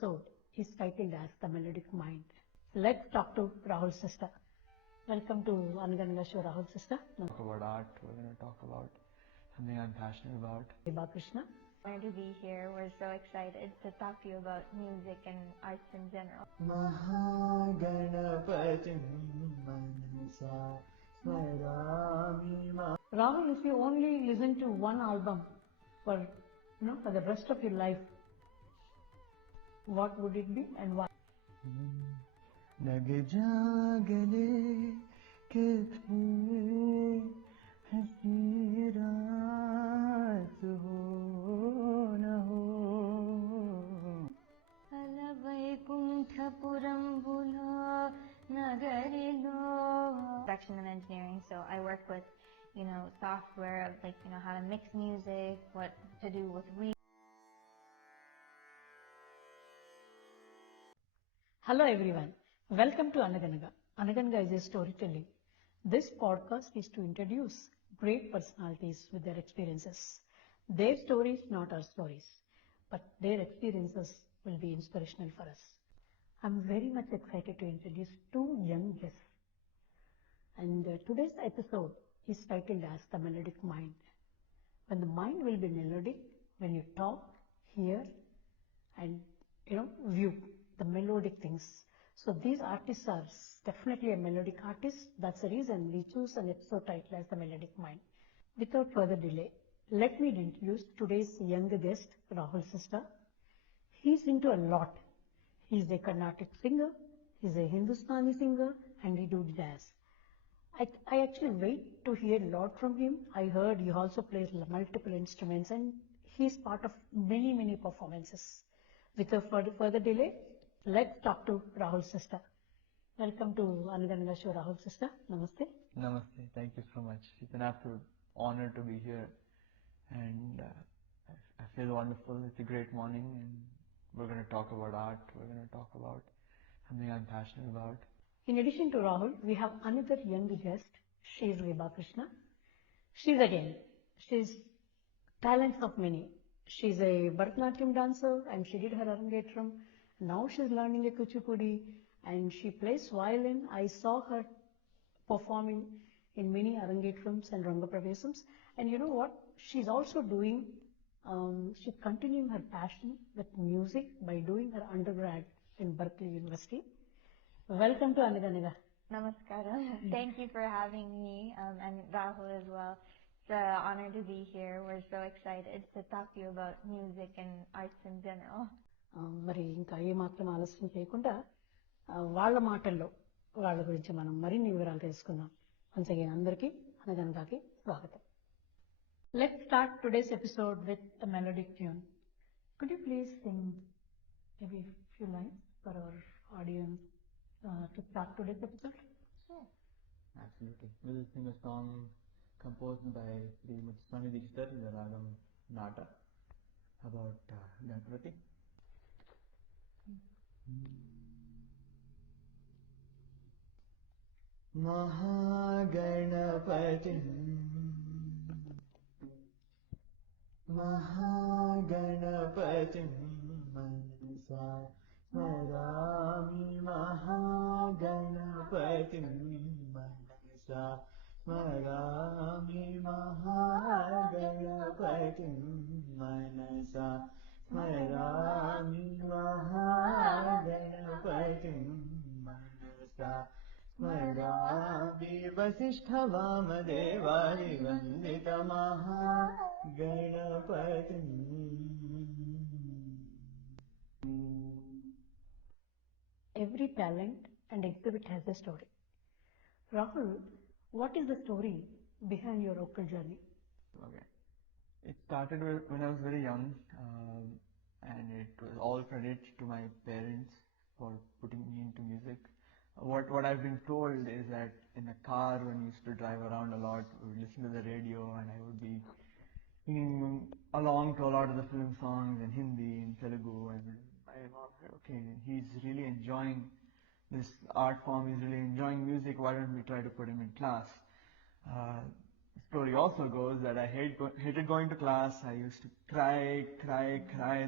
episode is titled as The Melodic Mind. Let's talk to Rahul's sister. Welcome to Anaganaga show, Rahul sister. Talk about art. We're going to talk about something I'm passionate about. Krishna. Honored to be here. We're so excited to talk to you about music and arts in general. Rahul, if you only listen to one album for the rest of your life, what would it be and why? लग जा गले के फिर हंसी रात हो न हो Alavaikuntapuram bulo nagarilo. Production and engineering, so I work with, software of how to mix music, what to do with Hello everyone. Welcome to Anaganaga. Anaganaga is a storytelling. This podcast is to introduce great personalities with their experiences. Their stories, not our stories, but their experiences will be inspirational for us. I'm very much excited to introduce two young guests. And today's episode is titled as The Melodic Mind. When the mind will be melodic, when you talk, hear, and view the melodic things. So these artists are definitely a melodic artist. That's the reason we choose an episode title as The Melodic Mind. Without further delay, let me introduce today's young guest, Rahul sister. He's into a lot. He's a Carnatic singer, he's a Hindustani singer, and he do jazz. I actually wait to hear a lot from him. I heard he also plays multiple instruments and he's part of many performances. Without further delay, let's talk to Rahul's sister. Welcome to Anaganaga show, Rahul sister. Namaste. Namaste. Thank you so much. It's an absolute honor to be here, and I feel wonderful. It's a great morning, and we're going to talk about art. We're going to talk about something I'm passionate about. In addition to Rahul, we have another young guest. She's Krishna. She's talents of many. She's a Bharatanatyam dancer and she did her Arangetram. Now she's learning a Kuchipudi and she plays violin. I saw her performing in many Arangetrams and Rangapravesams. And you know what? She's also doing, she's continuing her passion with music by doing her undergrad in Berkeley University. Welcome to Anaganaga. Namaskaram. Thank you for having me and Rahul as well. It's an honor to be here. We're so excited to talk to you about music and arts in general. మరి ఇంకా ఏమాత్రం ఆలస్యం చేయకుండా వాళ్ళ మాటల్లో వాళ్ళ గురించి మనం మరిన్ని వివరాలు తెలుసుకుందాం. వన్స్ అగైన్ అందరికీ అనగనగాకి స్వాగతం. Let's start today's episode with a melodic tune. Could you please sing maybe a few lines for our audience to start today's episode? Sure. Absolutely. We'll sing a song composed by the Muthuswami Dikshithar in the Ragam Nata about Ganpati. Mahaganapatim Manasa Smarami Mahaganapatim Manasa Smarami Mahaganapatim Manasa Smarami Mahaganapatim Manasa Smarami Vasishtha Vamadevali Vandita Mahaganapatim. Every talent and exhibit has a story. Rahul, what is the story behind your vocal journey? Okay. It started when I was very young, and it was all credit to my parents for putting me into music. What I've been told is that in a car when we used to drive around a lot, we would listen to the radio and I would be singing along to a lot of the film songs in Hindi, in Telugu, and my mom said, okay, he's really enjoying this art form, he's really enjoying music, why don't we try to put him in class? story also goes that I hated going to class. I used to cry.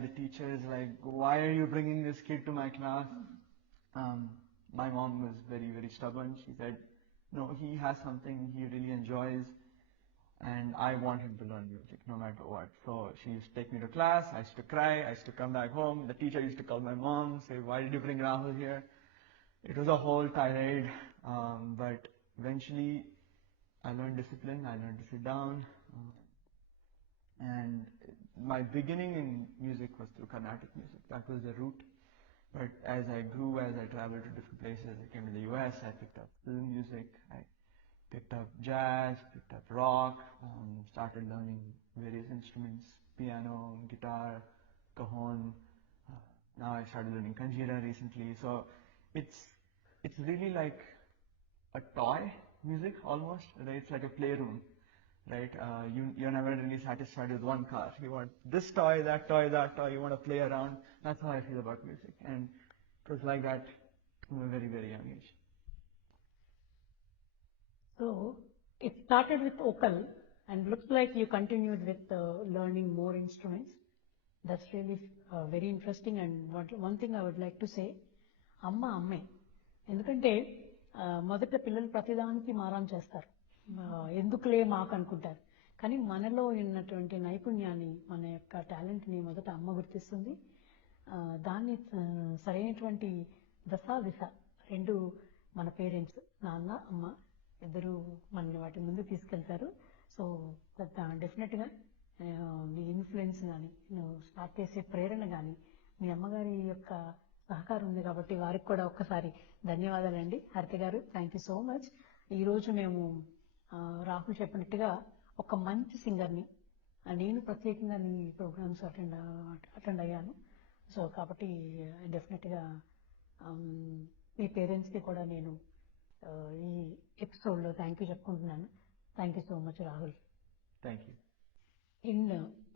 The teacher is like, "Why are you bringing this kid to my class?" Um, my mom was very stubborn. She said, "No, he has something he really enjoys, and I want him to learn music no matter what." So she used to take me to class. I used to cry. I used to come back home. The teacher used to call my mom, say, "Why did you bring Rahul here?" It was a whole tirade, but eventually I learned discipline. I learned to sit down, and my beginning in music was through Carnatic music. That was the route. But as I grew, as I traveled to different places, I came to the US. I picked up film music. I picked up jazz, picked up rock, started learning various instruments, piano, guitar, cajon. Uh, Now I started learning kanjira recently. So it's it's really like a toy music almost, right? It's like a playroom, right? You're never really satisfied with one car. You want this toy, that toy, that toy. You want to play around. That's how I feel about music, and it was like that from a very young age. So it started with vocal and looks like you continued with learning more instruments. That's really very interesting. And one thing I would like to say, అమ్మ అమ్మే. ఎందుకంటే మొదట పిల్లలు ప్రతిదానికి మారం చేస్తారు. ఎందుకులే మాకు అనుకుంటారు. కానీ మనలో ఉన్నటువంటి నైపుణ్యాన్ని, మన యొక్క టాలెంట్ని మొదట అమ్మ గుర్తిస్తుంది. దాన్ని సరైనటువంటి దిశ రెండు మన పేరెంట్స్, నాన్న అమ్మ ఇద్దరు మనల్ని వాటి ముందు తీసుకెళ్తారు. సో డెఫినెట్గా నీ ఇన్ఫ్లుయెన్స్ కానీ, నువ్వు స్టార్ట్ చేసే ప్రేరణ కానీ మీ అమ్మగారి యొక్క సహకారం ఉంది కాబట్టి వారికి కూడా ఒక్కసారి ధన్యవాదాలండి. హరిత గారు, థ్యాంక్ యూ సో మచ్. ఈరోజు మేము రాహుల్ చెప్పినట్టుగా ఒక మంచి సింగర్ని, నేను ప్రత్యేకంగా నీ ప్రోగ్రామ్స్ అటెండ్ అయ్యాను. సో కాబట్టి డెఫినెట్గా మీ పేరెంట్స్కి కూడా నేను ఈ ఎపిసోడ్లో థ్యాంక్ యూ చెప్పుకుంటున్నాను. Thank you so much Rahul. Thank you. In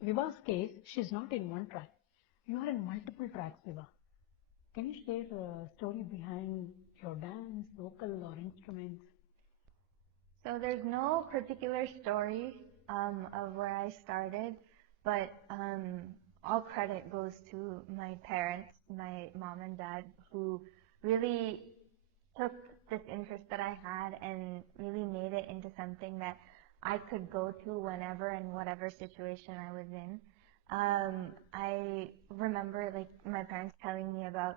Viva's case, she's not in one track. You are in multiple tracks, Viva. Can you share the story behind your dance, vocal or instruments? So there's no particular story of where I started, but all credit goes to my parents, my mom and dad, who really took this interest that I had and really made it into something that I could go to whenever and whatever situation I was in. I remember like my parents telling me about,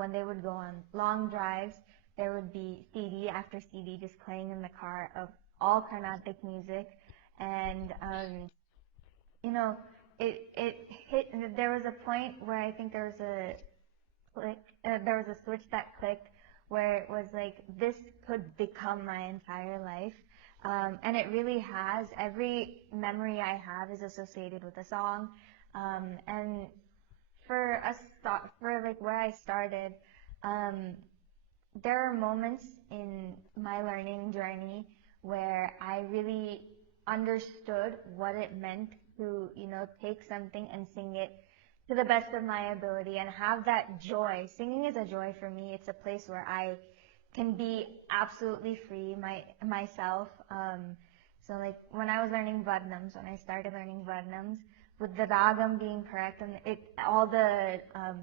when they would go on long drives, there would be CD after CD just playing in the car of all Carnatic music. And, it hit, there was a point where I think there was a switch that clicked where it was like, this could become my entire life. And it really has. Every memory I have is associated with a song. And for like where I started, there are moments in my learning journey where I really understood what it meant to, take something and sing it to the best of my ability and have that joy. Singing is a joy for me. It's a place where I can be absolutely free, myself. So like when I was learning Vadnams, when I started learning Vadnams, with the ragam being correct and all the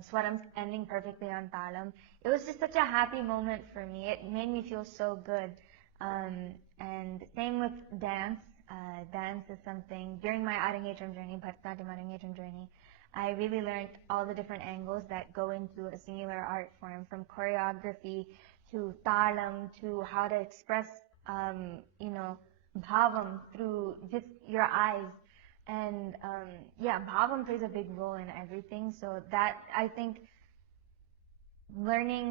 swarams ending perfectly on talam, it was just such a happy moment for me. It made me feel so good. And same with dance. Dance is something, during my Arangetram journey, Bharatanatyam Arangetram journey, I really learned all the different angles that go into a singular art form, from choreography to talam to how to express, bhavam through just your eyes. And bhavam plays a big role in everything. So that, I think, learning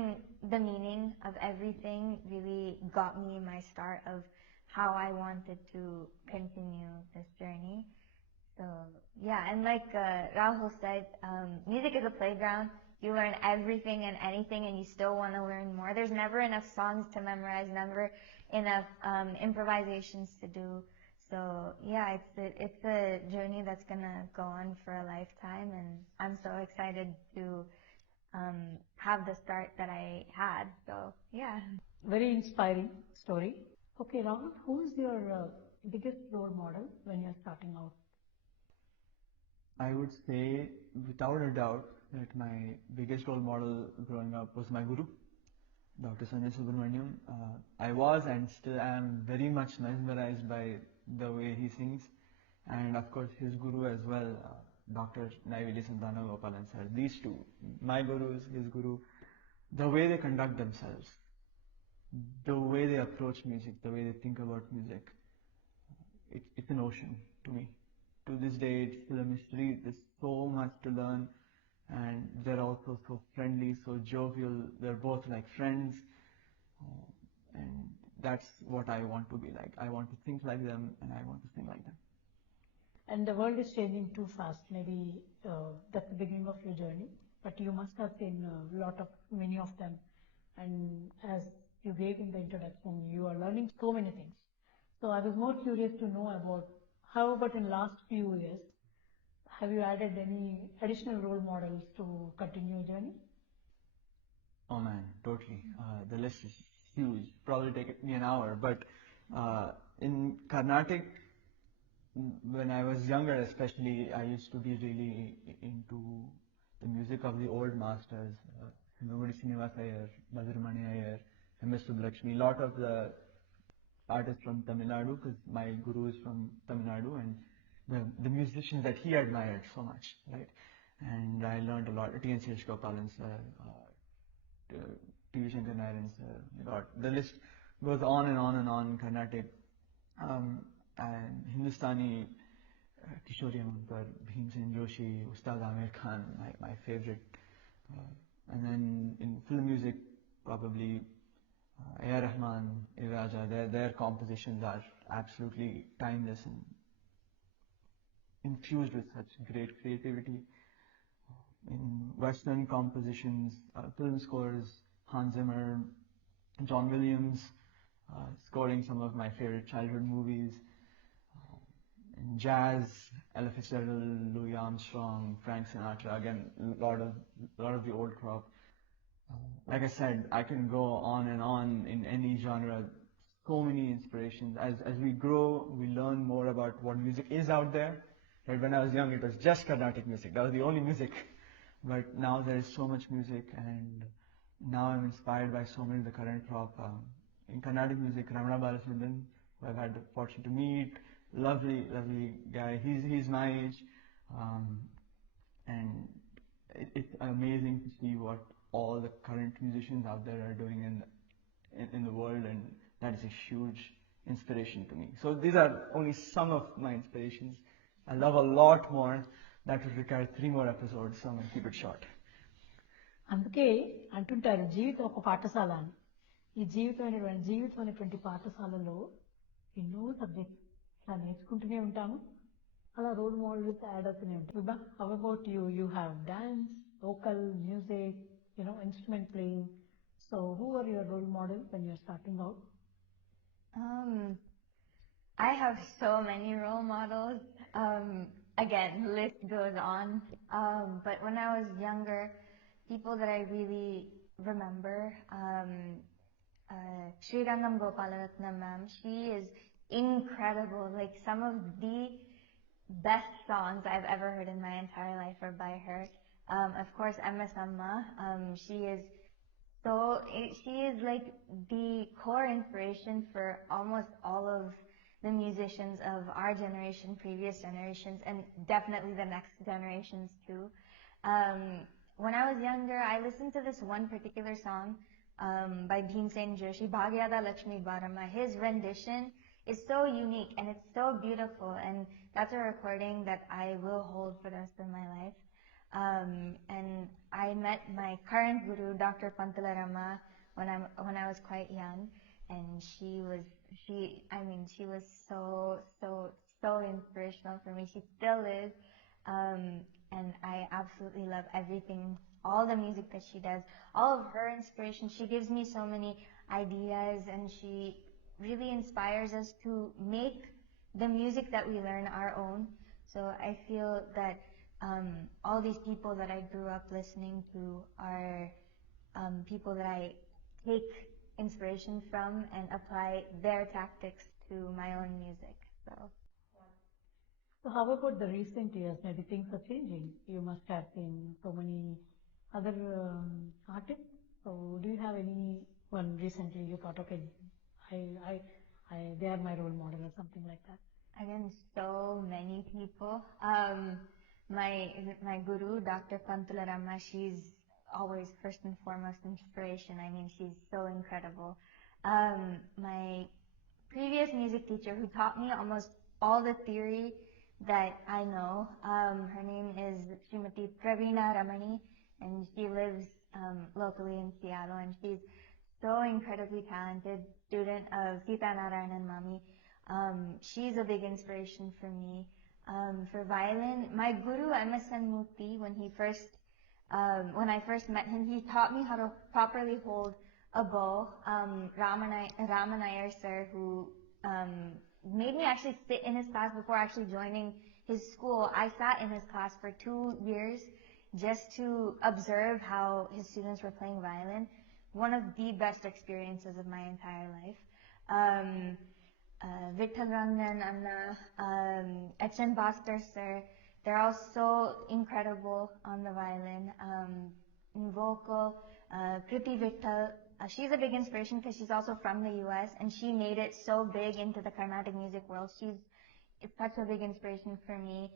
the meaning of everything really got me my start of how I wanted to continue this journey. So yeah, and like Rahul said, music is a playground. You learn everything and anything, and you still want to learn more. There's never enough songs to memorize, never enough improvisations to do. So yeah, it's a journey that's gonna go on for a lifetime, and I'm so excited to have the start that I had. So yeah. Very inspiring story. Okay, Rahul, who is your biggest role model when you're starting out? I would say, without a doubt, that my biggest role model growing up was my guru, Dr. Sanjay Subramaniam. I was and still am very much mesmerized by the way he sings, and of course his guru as well, Dr. Naivalli Santana Gopalan sir. These two, my gurus, his guru, the way they conduct themselves, the way they approach music, the way they think about music, it's an ocean to me. To this day, it's still a mystery. There's so much to learn, and they're also so friendly, so jovial. They're both like friends, and that's what I want to be like. I want to think like them, and I want to sing like them. And the world is changing too fast. Maybe that's the beginning of your journey, but you must have seen many of them. And as you gave in the introduction, you are learning so many things. So I was more curious to know about how, but in last few years, have you added any additional role models to continue your journey? Oh man, totally. The list is huge. Probably take me an hour, but in Carnatic, when I was younger, especially, I used to be really into the music of the old masters, Nogadi Srinivas Iyer, Madhurmani Iyer, M.S. Subbulakshmi. A lot of the artists from Tamil Nadu, because my guru is from Tamil Nadu, and the musicians that he admired so much, right? And I learned a lot. T.N. Seshgopalan sir, T.V. Shankar Narayan sir, God, the list goes on and on and on. Carnatic, and Hindustani, Kishore Amankar, Bhimsen Joshi, Ustad Amir Khan, my favorite. And then in film music, probably A.R. Rahman, Ilaiyaraaja, their compositions are absolutely timeless and infused with such great creativity. In Western compositions, film scores, Hans Zimmer, John Williams, scoring some of my favorite childhood movies. In jazz, Ella Fitzgerald, Louis Armstrong, Frank Sinatra, again, a lot of the old crop. Like I said, I can go on and on in any genre. So many inspirations. As we grow, we learn more about what music is out there. Right? When I was young, it was just Carnatic music. That was the only music. But now there is so much music, and now I'm inspired by so many of the current crop. In Carnatic music, Ramana Balasubramanian, who I've had the fortune to meet, lovely, lovely guy. He's my age, and it's amazing to see what all the current musicians out there are doing in the world, and that is a huge inspiration to me. So these are only some of my inspirations. I love a lot more. That would require 3 more episodes, so I'm going to keep it short. అందుకే అంటుంటారు జీవితం ఒక పాఠశాల అని. ఈ జీవితం అనేటువంటి పాఠశాలలో ఎన్నో సబ్జెక్ట్స్ అలా నేర్చుకుంటూనే ఉంటాము. అలా రోల్ మోడల్స్ యాడ్ అవుతూనే ఉంటాయి. Vibha, how about you? You have dance, vocal, music, instrument playing. So who are your role models when you're starting out? I have so many role models. Again, list goes on. But when I was younger, people that I really remember, Srirangam Gopalaratnam ma'am, she is incredible. Like some of the best songs I've ever heard in my entire life are by her. Of course, MS Amma, she is like the core inspiration for almost all of the musicians of our generation, previous generations, and definitely the next generations too. When I was younger, I listened to this one particular song by Bhimsen Joshi, Bhagyada Lakshmi Barama. His rendition is so unique and it's so beautiful, and that's a recording that I will hold for the rest of my life. And I met my current guru, Dr. Pantalarama, when I was quite young, and she was so inspirational for me. She still is, and I absolutely love everything, all the music that she does, all of her inspiration. She gives me so many ideas, and she really inspires us to make the music that we learn our own. So I feel that all these people that I grew up listening to are people that I take inspiration from and apply their tactics to my own music. So. So how about the recent years? Maybe things are changing. You must have seen so many other artists. So do you have any one recently you thought, okay, I, I, they are my role model or something like that? Again, so many people. My guru, Dr. Pantula Rama, she's always first and foremost inspiration. I mean, she's so incredible. My previous music teacher who taught me almost all the theory that I know, her name is Srimati Pravina Ramani, and she lives locally in Seattle, and she's so incredibly talented, student of Sita Narayanan Mami. She's a big inspiration for me. For violin, my guru MSN Mukti, when I first met him, he taught me how to properly hold a bow. Ramanayar sir, who made me actually sit in his class before actually joining his school. I sat in his class for 2 years just to observe how his students were playing violin. One of the best experiences of my entire life. Vittal Rangan, Anna, H.N. Bhaskar sir, they're all so incredible on the violin. In vocal, Kriti Vittal, she's a big inspiration because she's also from the US and she made it so big into the Carnatic music world. It's such a big inspiration for me.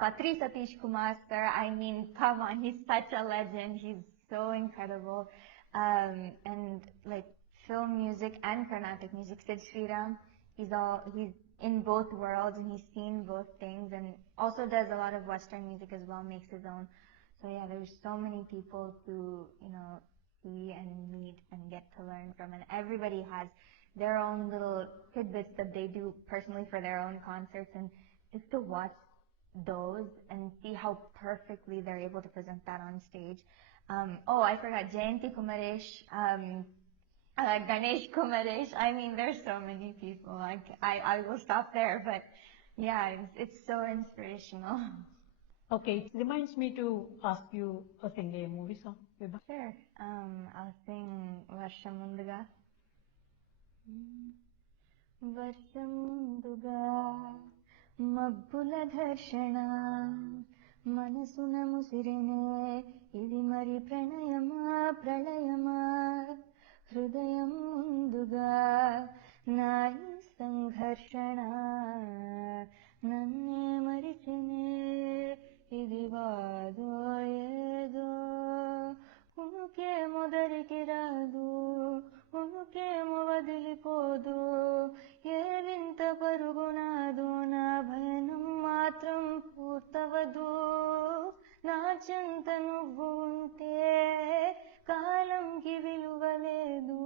Patri Satish Kumar sir, I mean, come on, he's such a legend. He's so incredible. And like film music and Carnatic music, Sid Sriram, he's in both worlds and he's seen both things and also does a lot of Western music as well, makes his own. So yeah, there's so many people to, see and meet and get to learn from, and everybody has their own little tidbits that they do personally for their own concerts, and just to watch those and see how perfectly they're able to present that on stage. I forgot Jayanti Kumaresh, Ganesh Kumaresh. I mean, there's so many people. I will stop there, but yeah, it's so inspirational. Okay, it reminds me to ask you to sing a movie song, Vibha. Sure. I'll sing Varshamunduga. Varshamunduga Mabbula ghర్షణ మనసున ముసిరినే ఇది మరి ప్రణయమా ప్రళయమా హృదయం ముందుగా నాయి సంఘర్షణ నన్నే మరిచినే ఇది వాదో ఏదో ఉనుకే మొదలికి రాదు ఉనుకేమో వదిలిపోదు ఏ వింత పరుగునాదో నా భయనం మాత్రం పూర్తవదు నా చెంత నువ్వు ఉంటే కాలంకి విలువ లేదు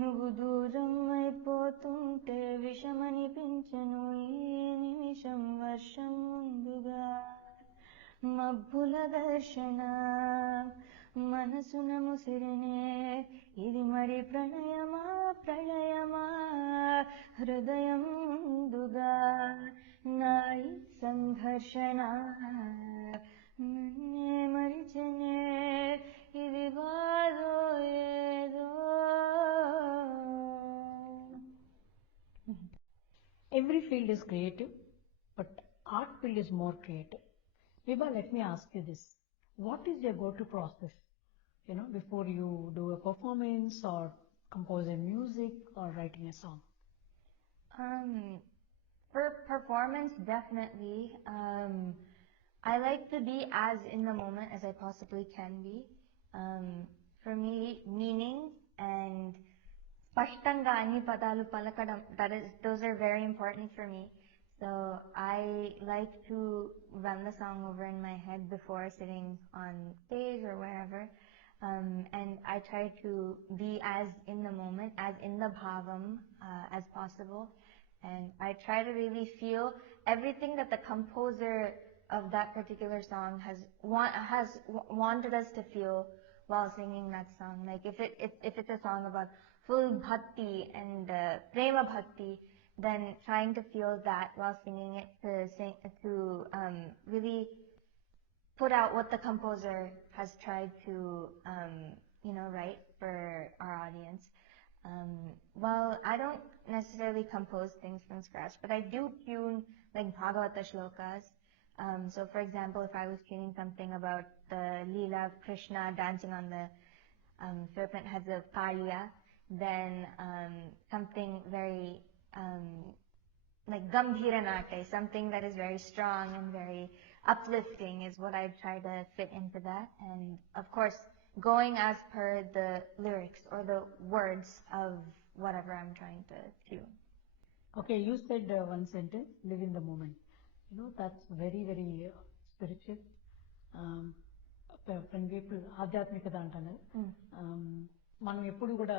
నువ్వు దూరం అయిపోతుంటే విషమనిపించను ఈ నిమిషం వర్షం ముందుగా మబ్బుల ఘర్షణ మనసున ముసిరినే ఇది మరి ప్రణయమా ప్రళయమా హృదయం ముందుగా నాయి సంఘర్షణ నన్నే మరిచనే ఇది బాధో ఏదో. Every field is creative, but art field is more creative. Vibha, let me ask you this. What is your go-to process, before you do a performance or compose a music or writing a song? For performance, definitely. I like to be as in the moment as I possibly can be. For me, meaning and spashtanga anni padalu palakadam, those are very important for me. So I like to run the song over in my head before sitting on stage or wherever. And I try to be as in the moment, as in the bhavam as possible. And I try to really feel everything that the composer of that particular song has wanted us to feel while singing that song. Like if it's a song about full bhakti and prema bhakti, then trying to feel that while singing it to really put out what the composer has tried to write for our audience. Well, I don't necessarily compose things from scratch, but I do tune like Bhagavata shlokas. So for example, if I was tuning something about the Leela of Krishna dancing on the serpent heads of Kaliya, then something very like Gambhiranate, something that is very strong and very uplifting is what I try to fit into that. And of course, going as per the lyrics or the words of whatever I'm trying to tune. Okay, you said one sentence, live in the moment. That's very, very spiritual. When people ఆధ్యాత్మికత అంటాను మనం ఎప్పుడు కూడా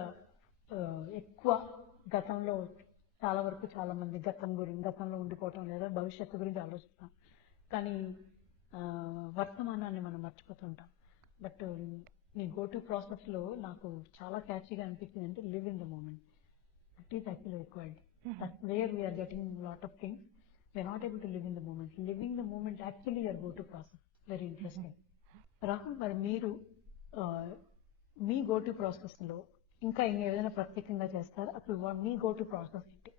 ఎక్కువ గతంలో చాలా వరకు చాలా మంది గతంలో ఉండిపోవటం లేదా భవిష్యత్తు గురించి ఆలోచిస్తాం కానీ వర్తమానాన్ని మనం మర్చిపోతుంటాం బట్ నీ గో టు ప్రాసెస్లో నాకు చాలా క్యాచీగా అనిపించింది అంటే live in the moment it is actually required that's where we're getting lot of things we're not able to live in the moment living the moment actually your go to process very interesting Rahul మరి మీరు me go to ప్రాసెస్లో ఇంకా ఏదైనా ప్రత్యేకంగా చేస్తారా అసలు me go to process ఏంటి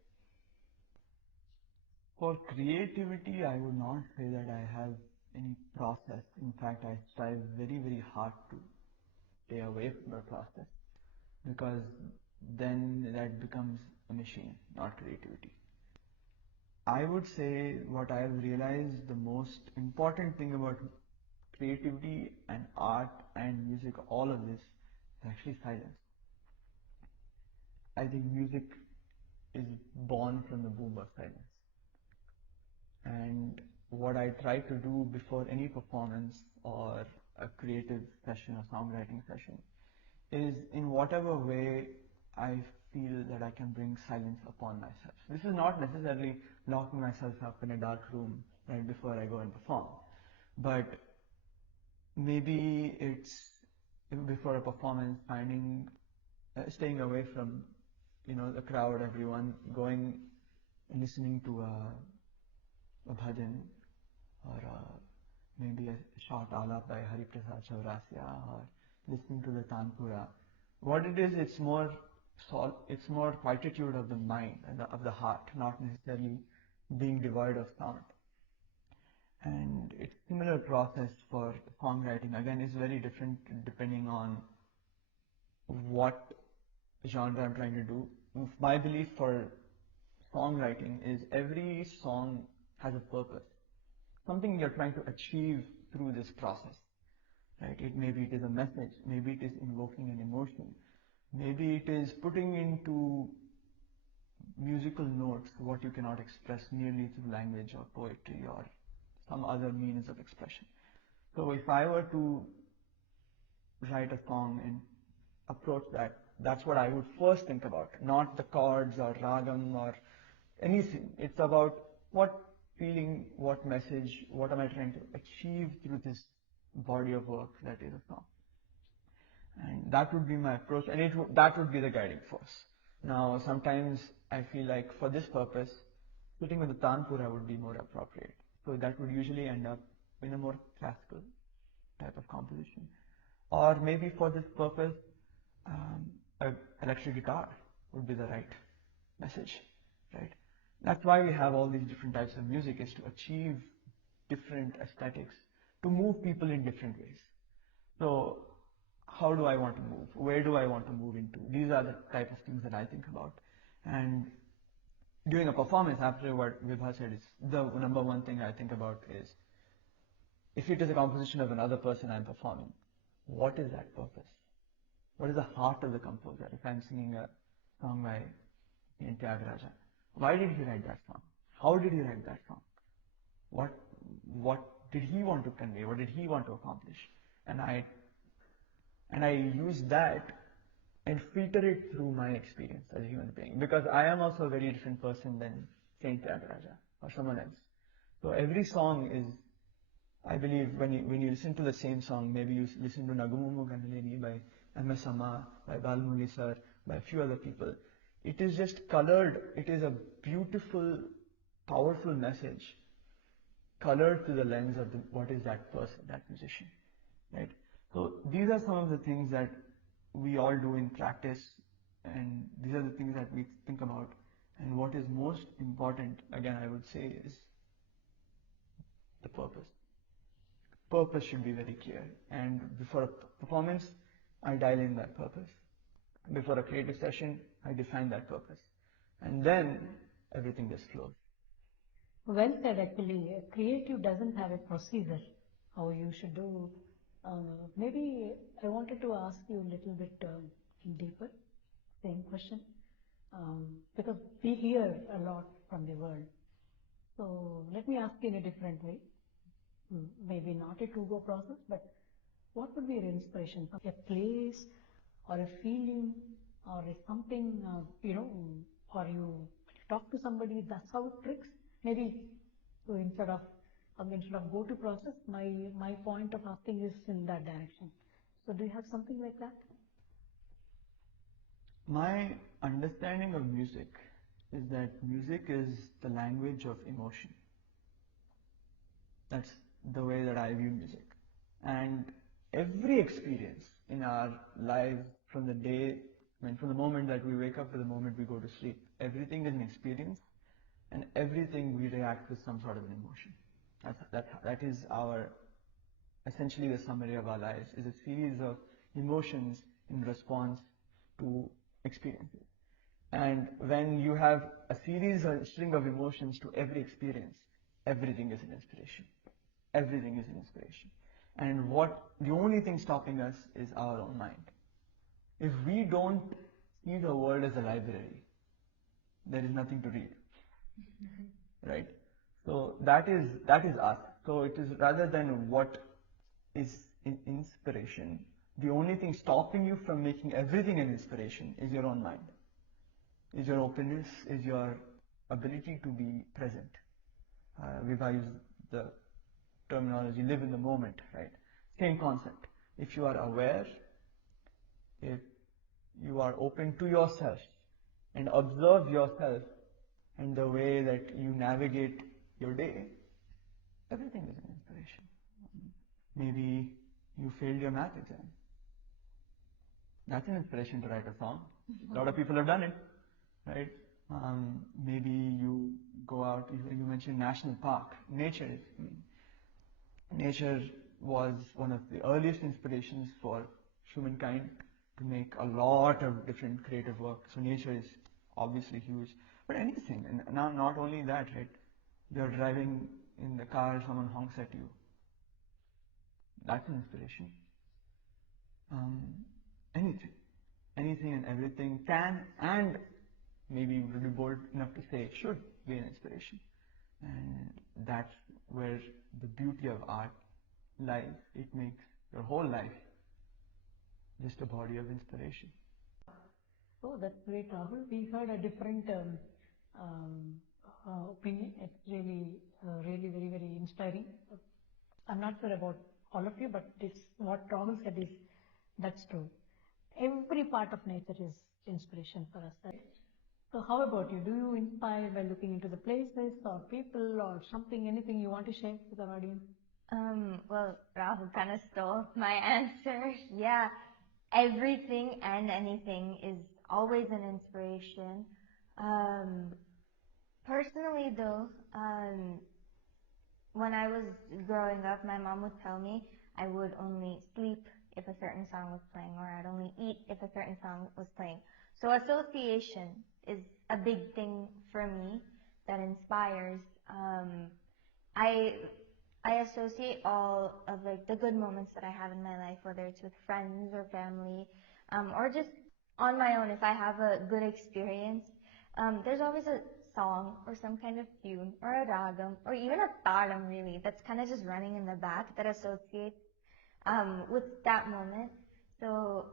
For creativity, I would not say that I have any process. In fact, I strive very, very hard to stay away from the process because then that becomes a machine, not creativity. I would say what I have realized the most important thing about creativity and art and music, all of this, is actually silence. I think music is born from the womb of silence. And what I try to do before any performance or a creative session or songwriting session is in whatever way I feel that I can bring silence upon myself. This is not necessarily locking myself up in a dark room right before I go and perform, but maybe it's before a performance staying away from the crowd, everyone, going and listening to a bhajan or maybe a short alap by Hari Prasad Chaurasya or listening to the Tanpura. What it is, it's more quietude of the mind and of the heart, not necessarily being devoid of sound. And it's similar process for songwriting. Again, it's very different depending on what genre I'm trying to do. My belief for songwriting is every song has a purpose, something you're trying to achieve through this process, right? Maybe it is a message, maybe it is invoking an emotion, maybe it is putting into musical notes what you cannot express merely through language or poetry or some other means of expression. So if I were to write a song and approach that, that's what I would first think about, not the chords or ragam or anything. It's about what feeling, what message, what am I trying to achieve through this body of work that is a song. And that would be my approach, and that would be the guiding force. Now, sometimes I feel like for this purpose, sitting with the Tanpura would be more appropriate. So that would usually end up in a more classical type of composition. Or maybe for this purpose, an electric guitar would be the right message, right? That's why we have all these different types of music, is to achieve different aesthetics, to move people in different ways. So how do I want to move? Where do I want to move into? These are the type of things that I think about. And during a performance, after what Vibha said, is the number one thing I think about is, if it is a composition of another person I'm performing, what is that purpose? What is the heart of the composer? If I'm singing a song by Anaganaga, why did he write that song? How did he write that song? What did he want to convey? What did he want to accomplish? And I use that and filter it through my experience as a human being, because I am also a very different person than Saint Tyagaraja or someone else. So every song is, I believe, when you listen to the same song, maybe you listen to Nagumumu Ganaleni by M.S. Amma, by Balmuli sir, by a few other people. It is just colored. It is a beautiful, powerful message, colored through the lens of what is that person, that musician, right? So these are some of the things that we all do in practice And these are the things that we think about. And what is most important, again, I would say, is the purpose. Purpose should be very clear. And before a performance, I dial in that purpose. Before a creative session, I define that purpose. And then everything just flows. Well said, actually. Creative doesn't have a procedure how you should do. Maybe I wanted to ask you a little bit deeper, same question, because we hear a lot from the world. So let me ask you in a different way. Maybe not a to-go process, but what would be your inspiration? A place or a feeling or a something, or you talk to somebody, that's how it tricks. Maybe so instead of go-to process, my point of asking is in that direction. So do you have something like that? My understanding of music is that music is the language of emotion. That's the way that I view music. And every experience in our lives from from the moment that we wake up to the moment we go to sleep, everything is an experience, and everything we react with some sort of an emotion. That is essentially the summary of our lives, is a series of emotions in response to experiences. And when you have a string of emotions to every experience, everything is an inspiration. Everything is an inspiration. And the only thing stopping us is our own mind. If we don't see the world as a library, there is nothing to read. Right? So that is us. So it is, rather than what is inspiration, the only thing stopping you from making everything an inspiration is your own mind, is your openness, is your ability to be present. Viva used the terminology, live in the moment, right? Same concept. If you are aware, if you are open to yourself and observe yourself and the way that you navigate your day, everything is an inspiration. Maybe you failed your math exam. That's an inspiration to write a song. A lot of people have done it, right? Maybe you go out, you mentioned national park. Nature was one of the earliest inspirations for humankind to make a lot of different creative work. So nature is obviously huge. But anything, and now not only that, right? You're driving in the car, someone honks at you. That's an inspiration. Anything and everything can, and maybe we would be bold enough to say should be an inspiration. And that's where the beauty of art lies. It makes your whole life just a body of inspiration. Oh, that's great, Rahul. We heard a different opinion. It's really very, very inspiring. I'm not sure about all of you, but what Rahul said that's true. Every part of nature is inspiration for us. Right? So how about you? Do you inspire by looking into the places or people or something, anything you want to share with our audience? Well, Rahul kind of stole my answer. Yeah, everything and anything is always an inspiration. Personally though, when I was growing up, my mom would tell me I would only sleep if a certain song was playing, or I'd only eat if a certain song was playing. So association is a big thing for me that inspires. I I associate all of like the good moments that I have in my life, whether it's with friends or family, or just on my own. If I have a good experience, there's always a song or some kind of tune or a ragam or even a talam really that's kind of just running in the back that associates with that moment. So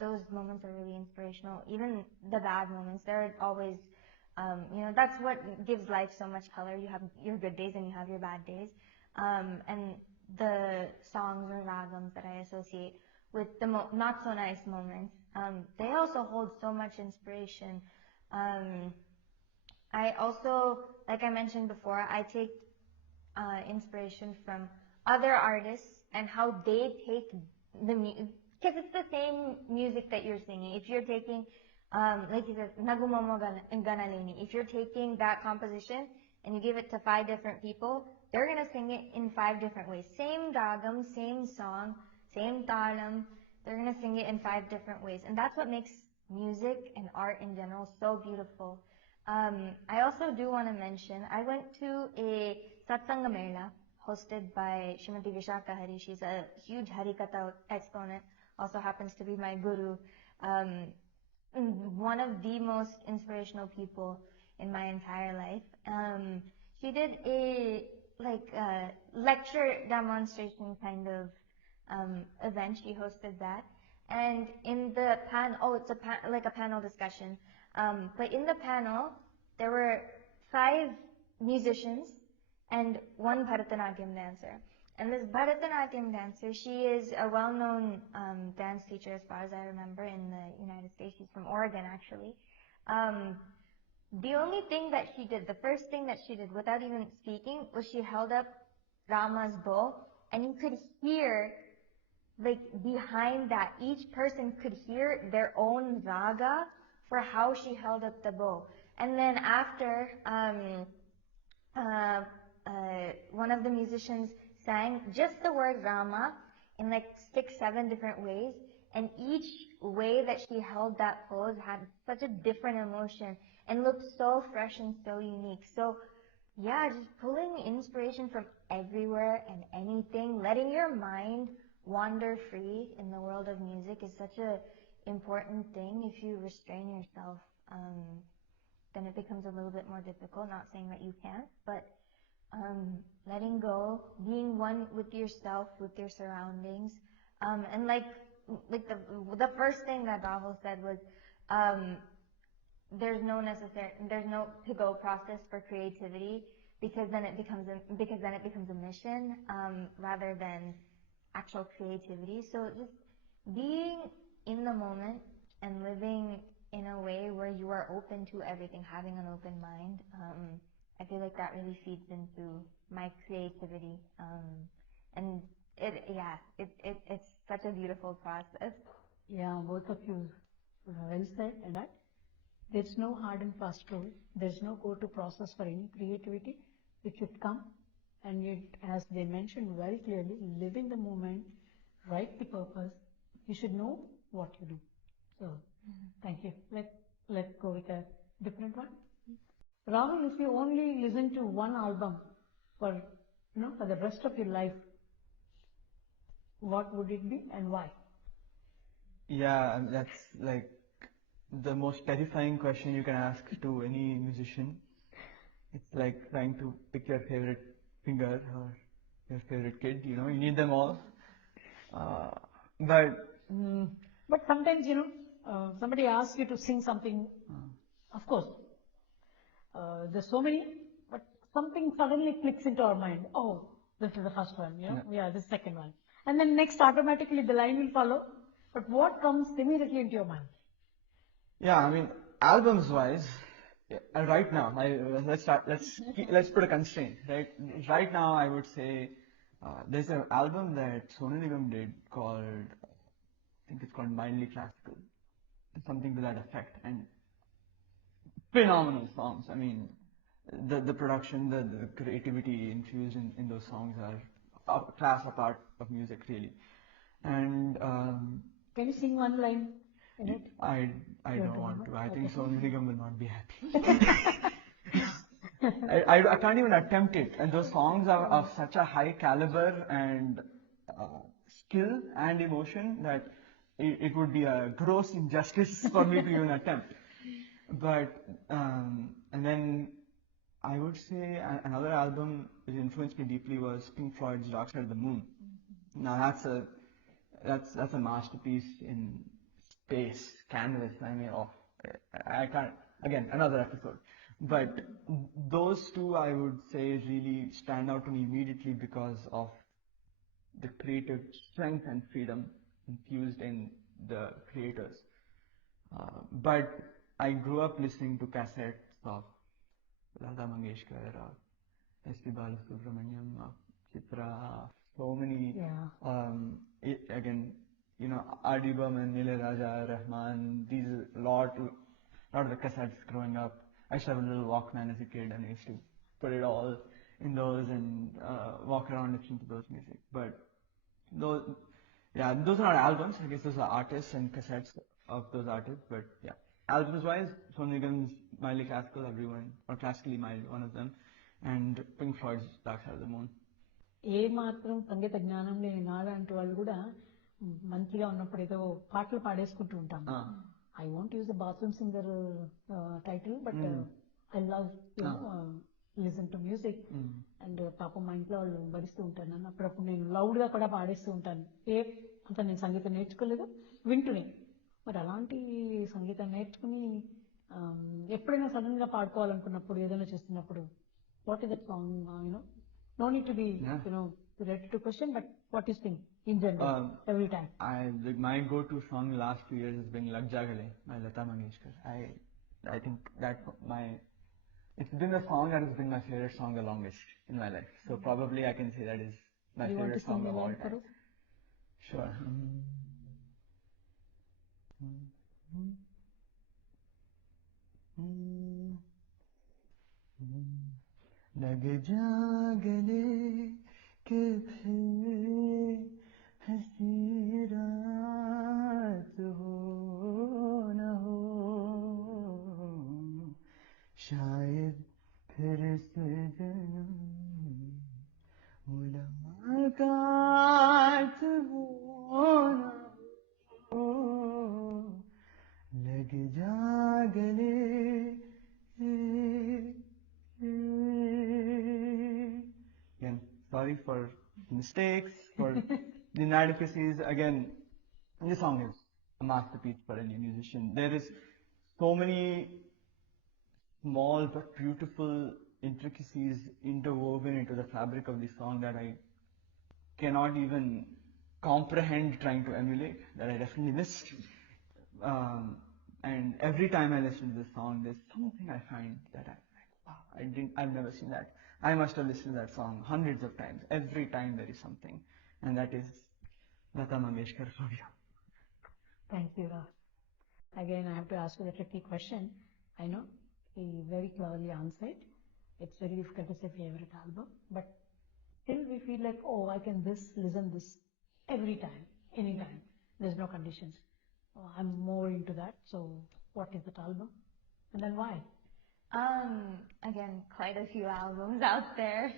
those moments are really inspirational. Even the bad moments, they're always, that's what gives life so much color. You have your good days and you have your bad days. And the songs or ragams that I associate with the not so nice moments, they also hold so much inspiration. I also, like I mentioned before, I take inspiration from other artists and how they take the music, because it's the same music that you're singing. If you're taking Like he says, Nagumomo ganalini. If you're taking that composition and you give it to 5 different people, they're going to sing it in 5 different ways. Same dagam, same song, same talam. They're going to sing it in 5 different ways. And that's what makes music and art in general so beautiful. I also do want to mention, I went to a Satsanga Mela hosted by Srimati Vishaka Hari. She's a huge Harikatha exponent, also happens to be my guru. One of the most inspirational people in my entire life. She did a lecture demonstration kind of event. She hosted that, and in the it's like a panel discussion. But in the panel, there were 5 musicians and 1 Bharatanatyam dancer. And this Bharatanatyam dancer, she is a well-known dance teacher as far as I remember in the United States. She's from Oregon, actually. The only thing that she did, the first thing that she did without even speaking, was she held up Rama's bow, and you could hear, like, behind that, each person could hear their own raga for how she held up the bow. And then after, one of the musicians sang just the word Rama in like 6, 7 different ways, and each way that she held that pose had such a different emotion and looked so fresh and so unique. So yeah, just pulling inspiration from everywhere and anything, letting your mind wander free in the world of music is such a important thing. If you restrain yourself, then it becomes a little bit more difficult. Not saying that you can't, but letting go, being one with yourself, with your surroundings, and like the first thing that Rahul said was, there's no to-go process for creativity because then it becomes a mission rather than actual creativity. So just being in the moment and living in a way where you are open to everything, having an open mind. I feel like that really feeds into my creativity, and it's such a beautiful process. Yeah, both of you well said. And that there's no hard and fast rule. There's no go-to process for any creativity. It should come, and it, as they mentioned very clearly, live in the moment, write the purpose. You should know what you do. So, thank you. Let's go with a different one. Rahul, if you only listen to one album for for the rest of your life, what would it be and why? Yeah, that's like the most terrifying question you can ask to any musician. It's like trying to pick your favorite finger or your favorite kid, you need them all. Uh, but But sometimes, somebody asks you to sing something, of course, there's so many, but something suddenly clicks into our mind. Oh, this is the first one, yeah, this is the second one. And then next, automatically the line will follow. But what comes immediately into your mind? yeah, I mean, albums wise, right now, let's put a constraint, right? Right now, I would say there's an album that Sonu Nigam did called, I think it's called Mildly Classical, something to that effect, and phenomenal songs. I mean, the production, the creativity infused in those songs are a class apart of music, really. And Can you sing one line in it? I You don't want remember? to. I think Okay. Sonu Nigam will not be happy. I can't even attempt it. And those songs are of such a high caliber and skill and emotion that it would be a gross injustice for me to even attempt. But and then I would say another album which influenced me deeply was Pink Floyd's Dark Side of the Moon. Now that's a masterpiece in space, canvas. I mean, I can't. Again, another episode. But those two, I would say, really stand out to me immediately because of the creative strength and freedom infused in the creators. But I grew up listening to cassettes of Lata Mangeshkar, S.P. Balasubramaniam, Chitra, so many. Yeah. Again, R.D. Burman, Ilayaraja, Rahman, these lot of the cassettes growing up. I used to have a little Walkman as a kid, and I used to put it all in those and walk around listening to those music. But those, those are not albums. I guess those are artists and cassettes of those artists. But yeah, albums-wise, Sonu Nigam's mildly classical, everyone, or classically mild, one of them, and Pink Floyd's Dark Side of the Moon. ఏ మాత్రం సంగీత జ్ఞానం లేని నాలాంటి వాళ్ళు కూడా మంచిగా ఉన్నప్పుడు ఏదో పాటలు పాడేసుకుంటూ ఉంటాం. I want use the bathroom singer title, but I love listen to music. And పాపం మా ఇంట్లో వాళ్ళు భరిస్తూ ఉంటాను నన్ను. అప్పుడప్పుడు నేను లౌడ్ గా కూడా పాడేస్తూ ఉంటాను. అంత నేను సంగీతం నేర్చుకోలేదు, వింటూనే. మరి అలాంటి సంగీతం నేర్చుకుని ఎప్పుడైనా సడన్ గా పాడుకోవాలనుకున్నప్పుడు, ఏదైనా చేస్తున్నప్పుడు, what is that song? No need to be, ready to question, but what is thing in general, every time? My go-to song last 2 years has been Lag Ja Gale by Lata Mangeshkar. I think it's been the song that has been my favorite song the longest in my life. So probably I can say that is my favorite song of all time. Sure. लग जा गले के फिर हंसी रात हो न हो, शायद फिर से जन्म मुलाकात हो न हो, लग जा गले. Again, sorry for mistakes, for the inadequacies. Again, this song is a masterpiece for any musician. There is so many small but beautiful intricacies interwoven into the fabric of the song that I cannot even comprehend trying to emulate, that I definitely missed. And every time I listen to this song, there's something I find that I'm like, wow, I've never seen that. I must have listened to that song hundreds of times. Every time there is something. And that is Lata Mangeshkar for you. Thank you, Ra. Again, I have to ask you the tricky question. I know he very cleverly answered. It's very difficult to say favorite album, but still we feel like, oh, I can listen this every time, anytime. There's no conditions. I'm more into that. So what is that album? And then why? Again, quite a few albums out there.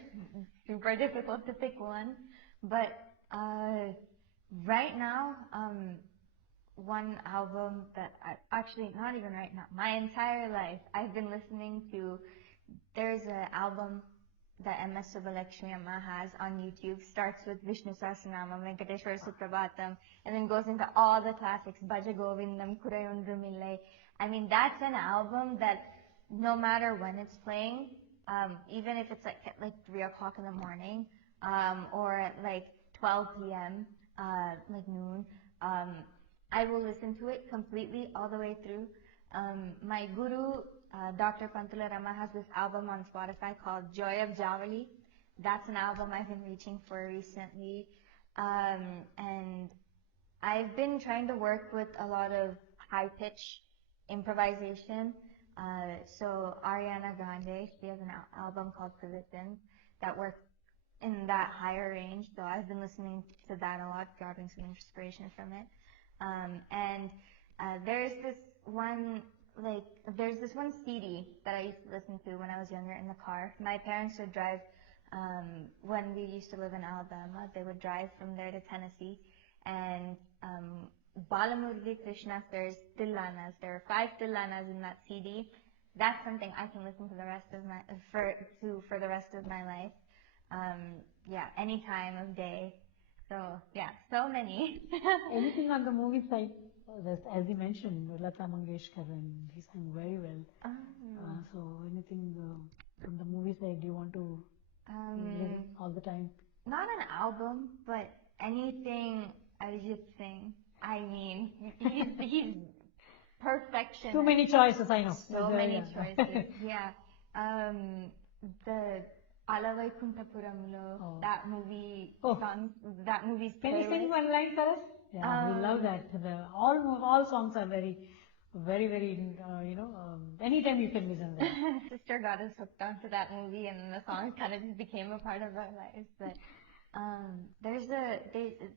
Super difficult to pick one. But right now, one album that actually not even right now, my entire life I've been listening to. There's an album that MS Subbalakshmi Amma has on YouTube. Starts with Vishnu Sahasranamam, Venkateshwara Suprabhatam, and then goes into all the classics, Bhaja Govindam, Kurayundrumillai. I mean, that's an album that no matter when it's playing, even if it's at 3 o'clock in the morning, or at 12 p.m., like noon, I will listen to it completely all the way through. My guru, Dr. Pantula Rama, has this album on Spotify called Joy of Javali. That's an album I've been reaching for recently. And I've been trying to work with a lot of high-pitch improvisation. So Anaganaga, she has an album called Positions that works in that higher range. So I've been listening to that a lot, grabbing some inspiration from it. And there's this one CD that I used to listen to when I was younger in the car. My parents would drive, when we used to live in Alabama, they would drive from there to Tennessee. And Balamurli Krishna, there's Tillanas. There are 5 Tillanas in that CD. That's something I can listen to the rest of for the rest of my life. Any time of day. So so many. Anything on the movie side? As you mentioned, Lata Mangeshkar, and he sang very well. So anything from the movie side you want to listen all the time? Not an album, but anything Arijit Singh. I mean, he's perfection. Too many choices, I know. So many choices. Yeah. The Alavaikuntapuramlo, that movie songs, that movie's Can you sing one line for us? Yeah, we love that. All songs are very, anytime you can listen them. Sister got us hooked onto that movie, and then the song kind of just became a part of our lives. But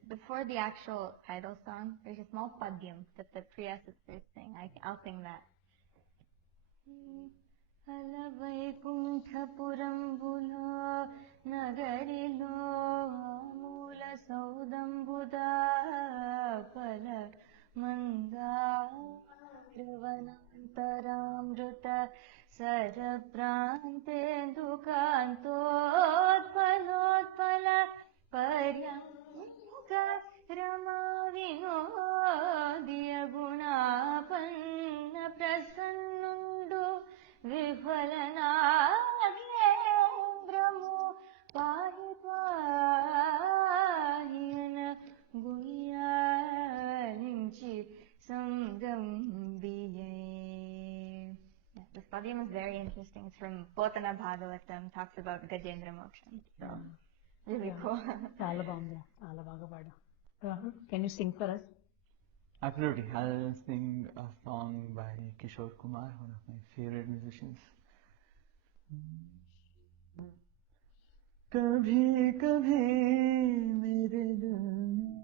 before the actual title song, there's a small padyam that the Priya sisters sing. I'll sing that. అలవైకుంఠపురంబులో నగరిలో మూల సౌదంబుదా ఫల మందారవనాంతరామృత సరప్రాంతేందుకాంతోత్పలోత్పల పర్యంక రమా వినోదియ గుణాపన్న ప్రసన్నుండు విఫలనాగేంద్రము పాహి పాహిన గుయ్యాలించి సంగంబియే. This padyam is very interesting. It's from Potana Bhagavatam, talks about Gajendra Moksha. So, really cool. చాలా బాగుంది, చాలా బాగా పాడా. Rahul, can you sing for us? Absolutely. I'll sing a song by Kishore Kumar, one of my favorite musicians. कभी कभी मेरे दिल में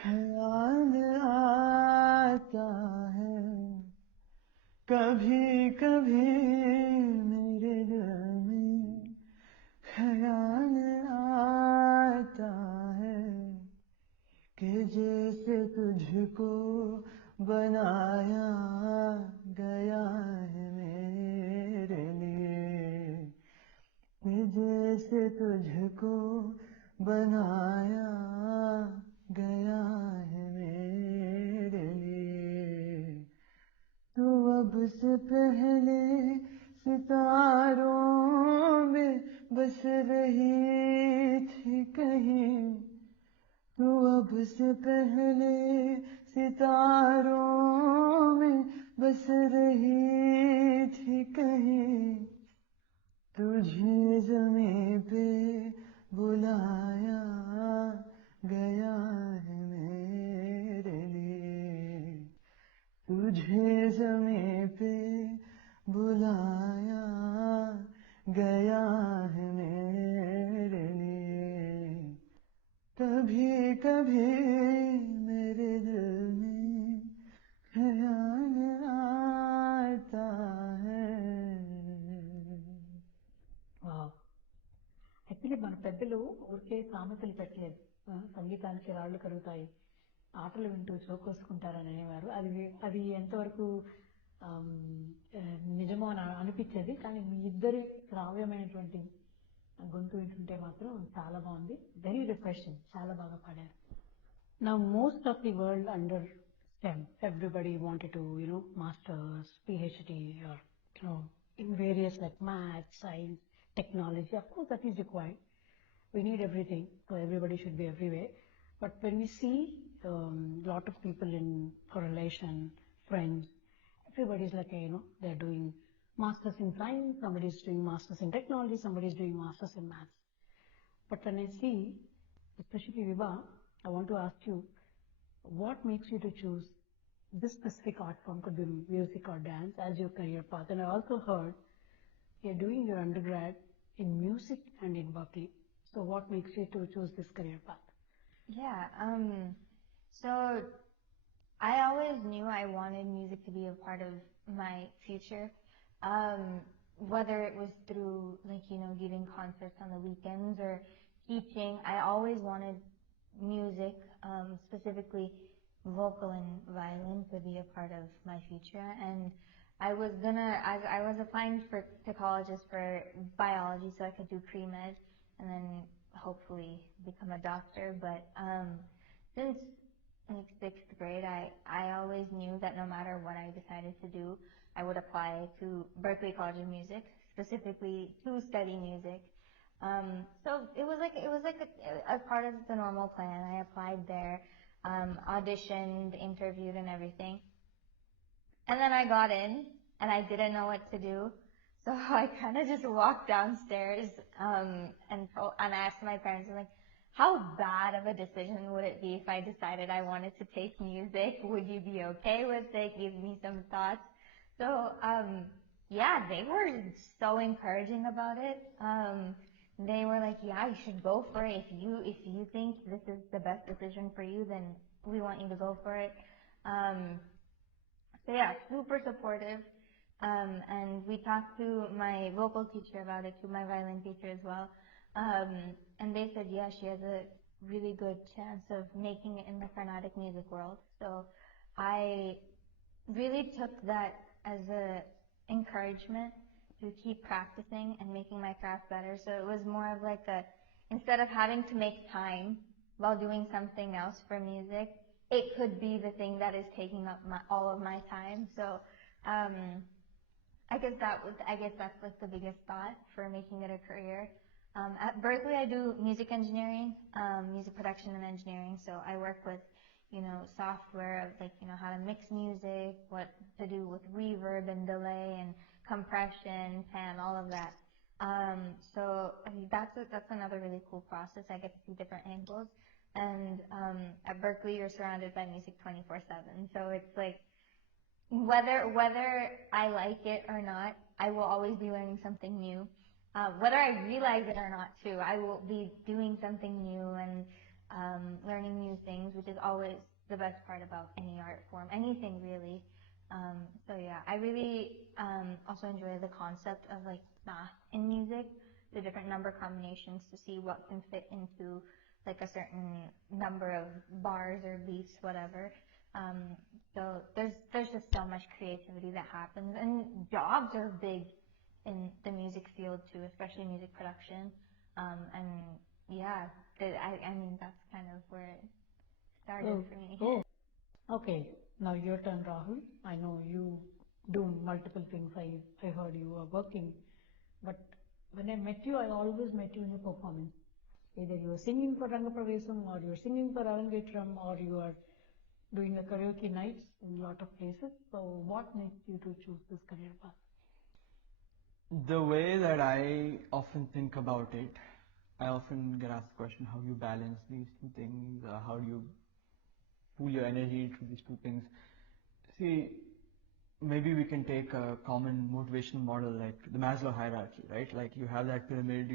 ख्याल आता है, कभी कभी मेरे दिल में ख्याल आता है कि जैसे तुझको बनाया गया है मेरे लिए, कि जैसे तुझको बनाया गया है मेरे लिए। तू अब से पहले सितारों में बस रही थी कहीं, तू अब से पहले सितारों में बस रही थी कहीं, तुझे ज़मीं पे बुलाया गया है मेरे लिए, तुझे ज़मीं पे बुलाया गया है मेरे लिए। कभी कभी मेरे दिल में ख्याल आता है. యాక్చువల్లీ మన పెద్దలు ఊరికే సామెతలు పెట్టలేదు. సంగీతానికి రాళ్ళు కరుగుతాయి, ఆటలు వింటూ చోకోసుకుంటారని అనేవారు. అది ఎంతవరకు నిజమో అని అనిపించేది. కానీ మీ ఇద్దరి శ్రావ్యమైనటువంటి గొంతు వింటుంటే మాత్రం చాలా బాగుంది. వెరీ రిఫ్రెషింగ్, చాలా బాగా పాడారు. Now most of the world under STEM, everybody wanted to, masters, PhD, or, in various like math, science, technology. Of course, that is required. We need everything, so everybody should be everywhere. But when we see lot of people in correlation, friends, everybody is like, they're doing masters in science, somebody is doing masters in technology, somebody is doing masters in maths. But when I see, especially Vibha, I want to ask you, what makes you to choose this specific art form, could be music or dance, as your career path? And I also heard you're doing your undergrad in music and in Berkeley. So what makes you to choose this career path? Yeah, so I always knew I wanted music to be a part of my future. Whether it was through giving concerts on the weekends or teaching, I always wanted music, specifically vocal and violin, to be a part of my future. And I was applying to colleges for biology so I could do pre-med and then hopefully become a doctor. But since sixth grade, I always knew that no matter what I decided to do, I would apply to Berklee College of Music, specifically to study music. So it was like a part of the normal plan. I applied there, auditioned, interviewed, and everything. And then I got in, and I didn't know what to do. So I kind of just walked downstairs and asked my parents, I'm like, how bad of a decision would it be if I decided I wanted to take music? Would you be okay with it? Give me some thoughts. So, yeah, they were so encouraging about it. They were like, yeah, you should go for it. If you think this is the best decision for you, then we want you to go for it. Um, so yeah, super supportive. And we talked to my vocal teacher about it, to my violin teacher as well. And they said, yeah, she has a really good chance of making it in the Carnatic music world. So I really took that as a encouragement to keep practicing and making my craft better. So it was more of like instead of having to make time while doing something else for music, it could be the thing that is taking up all of my time. So, I guess that's like the biggest thought for making it a career. At Berkeley, I do music engineering, music production and engineering. So I work with, software of like, how to mix music, what to do with reverb and delay and compression, pan, all of that. So I mean, that's another really cool process. I get to see different angles. And at Berkeley, you're surrounded by music 24/7. So it's like whether I like it or not, I will always be learning something new. Whether I realize it or not, too, I will be doing something new and learning new things, which is always the best part about any art form, anything really. So yeah, I really also enjoy the concept of like math in music, the different number combinations to see what can fit into like a certain number of bars or beats, whatever. Um, so there's just so much creativity that happens, and jobs are big in the music field too, especially music production. And yeah, I mean that's kind of where it started Oh, for me. oh, okay. Now your turn, Rahul. I know you do multiple things. I heard you are working, but when I met you, I always met you in a performance. Either you are singing for Rangapravesam, or you are singing for Arangetram, or you are doing a karaoke nights in a lot of places. So what makes you to choose this career path? The way that I often think about it, I often get asked the question how you balance these two things, how do you pool your energy into these two things. See, maybe we can take a common motivational model like the Maslow hierarchy, right? Like you have that pyramid,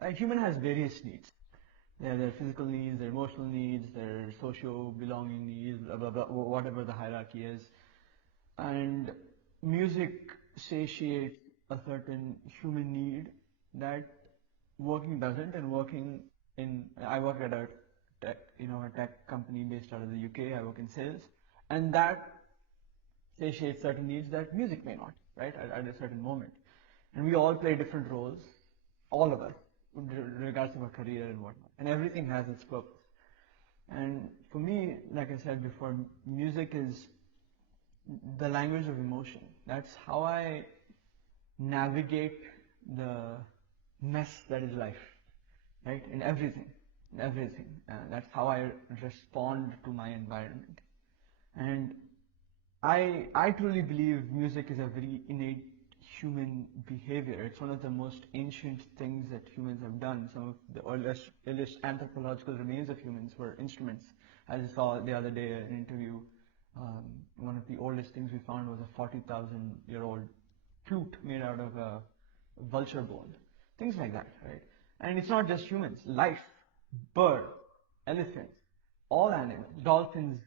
a human has various needs. There are their physical needs, their emotional needs, their socio belonging needs, blah, blah, blah, whatever the hierarchy is. And music satiates a certain human need that working doesn't, and I work at a a tech company based out of the UK. I work in sales, and that satiates certain needs that music may not, right? At a certain moment, and we all play different roles, all of us, regardless of our career and whatnot, and everything has its purpose. And for me, like I said before, music is the language of emotion. That's how I navigate the mess that is life, right? In everything. That's how I respond to my environment. And I truly believe music is a very innate human behavior. It's one of the most ancient things that humans have done. Some of the earliest anthropological remains of humans were instruments. As I saw the other day in an interview, one of the oldest things we found was a 40,000-year-old flute made out of a vulture bone. Things like that, right? And it's not just humans. Life, bird, elephants, all animals, dolphins,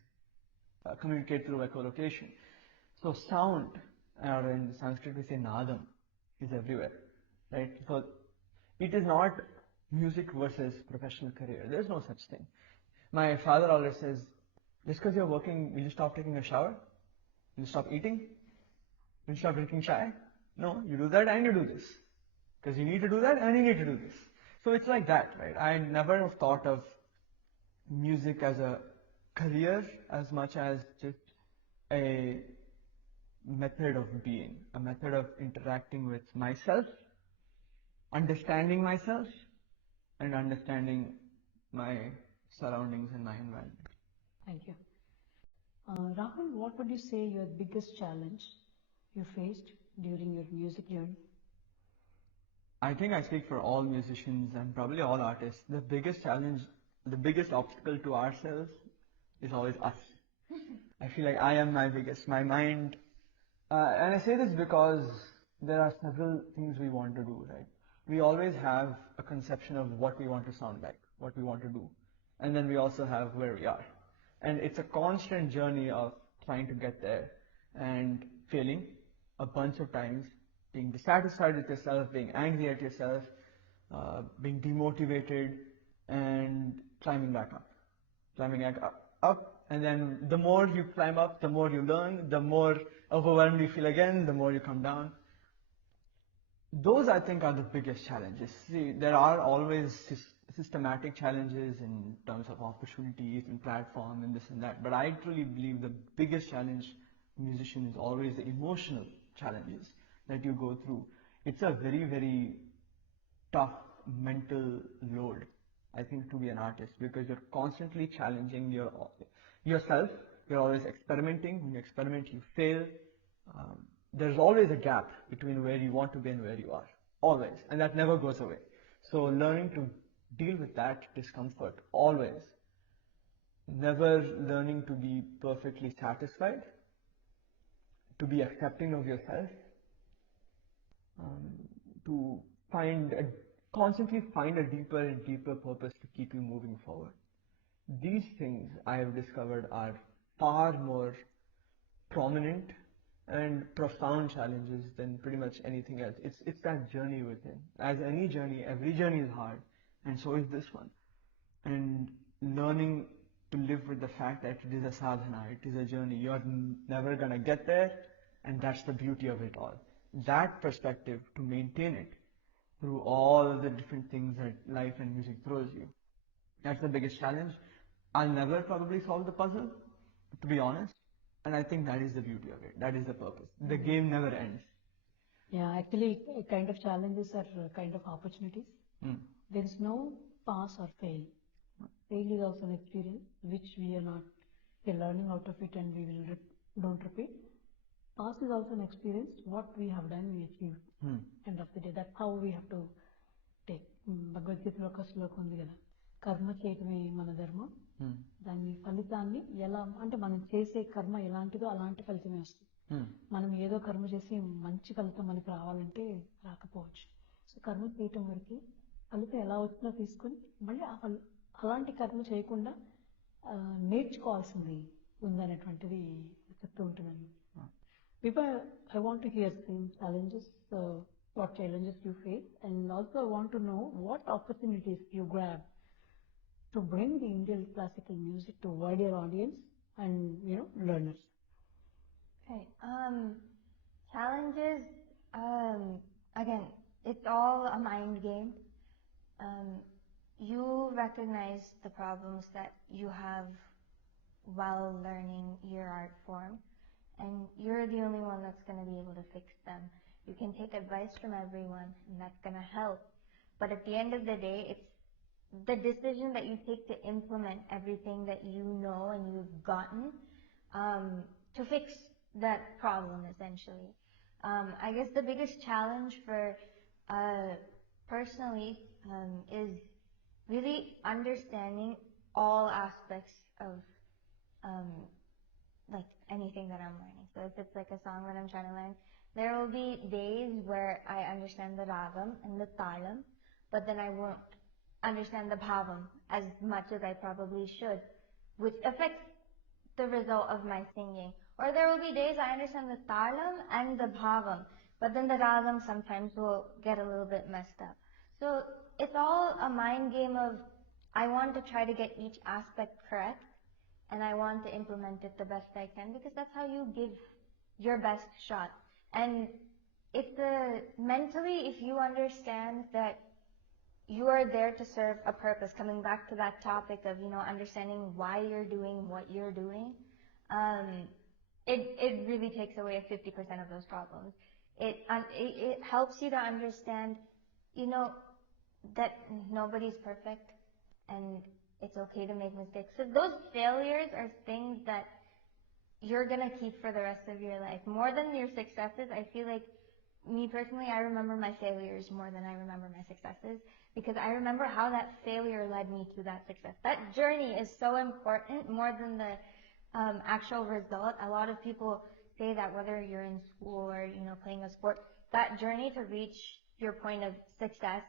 communicate through echolocation. So sound, or in Sanskrit we say nadam, is everywhere, right? So it is not music versus professional career. There's no such thing. My father always says, just because you're working, will you stop taking a shower? Will you stop eating? Will you stop drinking chai? No, you do that and you do this. Because you need to do that and you need to do this. So it's like that, right? I never have thought of music as a career as much as just a method of being, a method of interacting with myself, understanding myself, and understanding my surroundings and my environment. Thank you. Rahul, what would you say your biggest challenge you faced during your music journey? I think I speak for all musicians and probably all artists. The biggest challenge the biggest obstacle to ourselves is always us. I feel like I am my mind. And I say this because there are several things we want to do, right? We always have a conception of what we want to sound like, what we want to do. And then we also have where we are. And it's a constant journey of trying to get there and failing a bunch of times, being dissatisfied with yourself, being angry at yourself, being demotivated, and climbing back up. Climbing up, and then the more you climb up, the more you learn, the more overwhelmed you feel again, the more you come down. Those, I think, are the biggest challenges. See, there are always systematic challenges in terms of opportunities and platform and this and that, but I truly believe the biggest challenge musician is always the emotional challenges that you go through. It's a very, very tough mental load, I think, to be an artist, because you're constantly challenging yourself. You're always experimenting. When you experiment, you fail. There's always a gap between where you want to be and where you are, always, and that never goes away. So learning to deal with that discomfort, always, never learning to be perfectly satisfied, to be accepting of yourself, to constantly find a deeper and deeper purpose to keep you moving forward. These things I have discovered are far more prominent and profound challenges than pretty much anything else. It's that journey within. As any journey, every journey is hard, and so is this one. And learning to live with the fact that it is a sadhana, it is a journey. You're never gonna get there, and that's the beauty of it all. That perspective, to maintain it through all the different things that life and music throws you. That's the biggest challenge. I'll never probably solve the puzzle, to be honest. And I think that is the beauty of it. That is the purpose. The game never ends. Yeah, actually, kind of challenges are kind of opportunities. There is no pass or fail. Fail is also an experience which we are not, we're learning out of it and we will don't repeat. Pass is also an experience. What we have done, we achieved. End of the day, that's how we have to take. భగవద్గీతలో ఒక శ్లోకం ఉంది కదా, కర్మ చేయటమే మన ధర్మం, దాని ఫలితాన్ని ఎలా అంటే మనం చేసే కర్మ ఎలాంటిదో అలాంటి ఫలితమే వస్తుంది. మనం ఏదో కర్మ చేసి మంచి ఫలితం మనకి రావాలంటే రాకపోవచ్చు. సో కర్మ చేయటం వరకు ఫలితం ఎలా వచ్చినా తీసుకొని మళ్ళీ అలాంటి కర్మ చేయకుండా నేర్చుకోవాల్సింది ఉందనేటువంటిది చెప్తూ ఉంటున్నాను. People, I want to hear some challenges, what challenges you face, and also I want to know what opportunities you grab to bring the Indian classical music to wider audience and learners. Okay. Challenges. Again, it's all a mind game. You recognize the problems that you have while learning your art form, and you're the only one that's going to be able to fix them. You can take advice from everyone, and that's going to help. But at the end of the day, it's the decision that you take to implement everything that you know and you've gotten to fix that problem, essentially. I guess the biggest challenge for personally is really understanding all aspects of like anything that I'm learning. So if it's like a song that I'm trying to learn, there will be days where I understand the ragam and the talam, but then I won't understand the bhavam as much as I probably should, which affects the result of my singing. Or there will be days I understand the talam and the bhavam, but then the ragam sometimes will get a little bit messed up. So it's all a mind game of I want to try to get each aspect correct, and I want to implement it the best I can, because that's how you give your best shot. And mentally, if you understand that you are there to serve a purpose, coming back to that topic of, understanding why you're doing what you're doing, it really takes away 50% of those problems. It helps you to understand, that nobody's perfect, and it's okay to make mistakes. So those failures are things that you're going to keep for the rest of your life. More than your successes, I feel like me personally, I remember my failures more than I remember my successes because I remember how that failure led me to that success. That journey is so important more than the actual result. A lot of people say that whether you're in school or, playing a sport, that journey to reach your point of success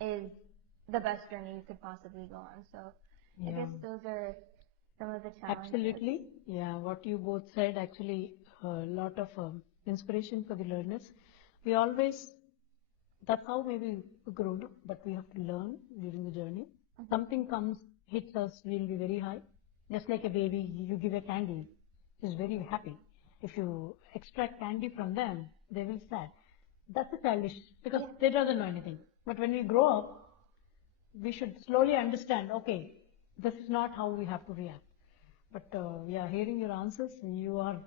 is the best journey you could possibly go on. So I Yeah, guess those are some of the challenges. absolutely. Yeah, what you both said actually a lot of inspiration for the learners. We always, that's how maybe we grow up, but we have to learn during the journey. Something comes, hits us, we'll be very high. Just like a baby, you give a candy, is very happy. If you extract candy from them, they will sad. That's a childish because they doesn't know anything. But when we grow up, we should slowly understand, okay, this is not how we have to react. But yeah, hearing your answers, you are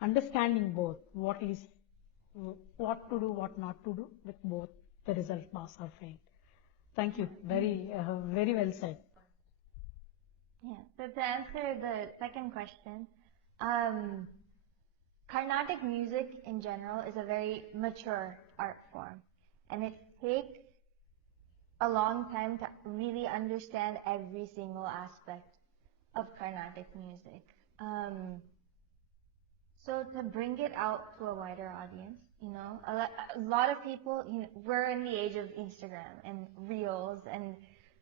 understanding both what to do, what not to do with both the result pass or fail. Thank you. Very well said. Yeah. So to answer the second question, um, Carnatic music in general is a very mature art form, and it takes a long time to really understand every single aspect of Carnatic music. So to bring it out to a wider audience, a lot of people, we're in the age of Instagram and Reels and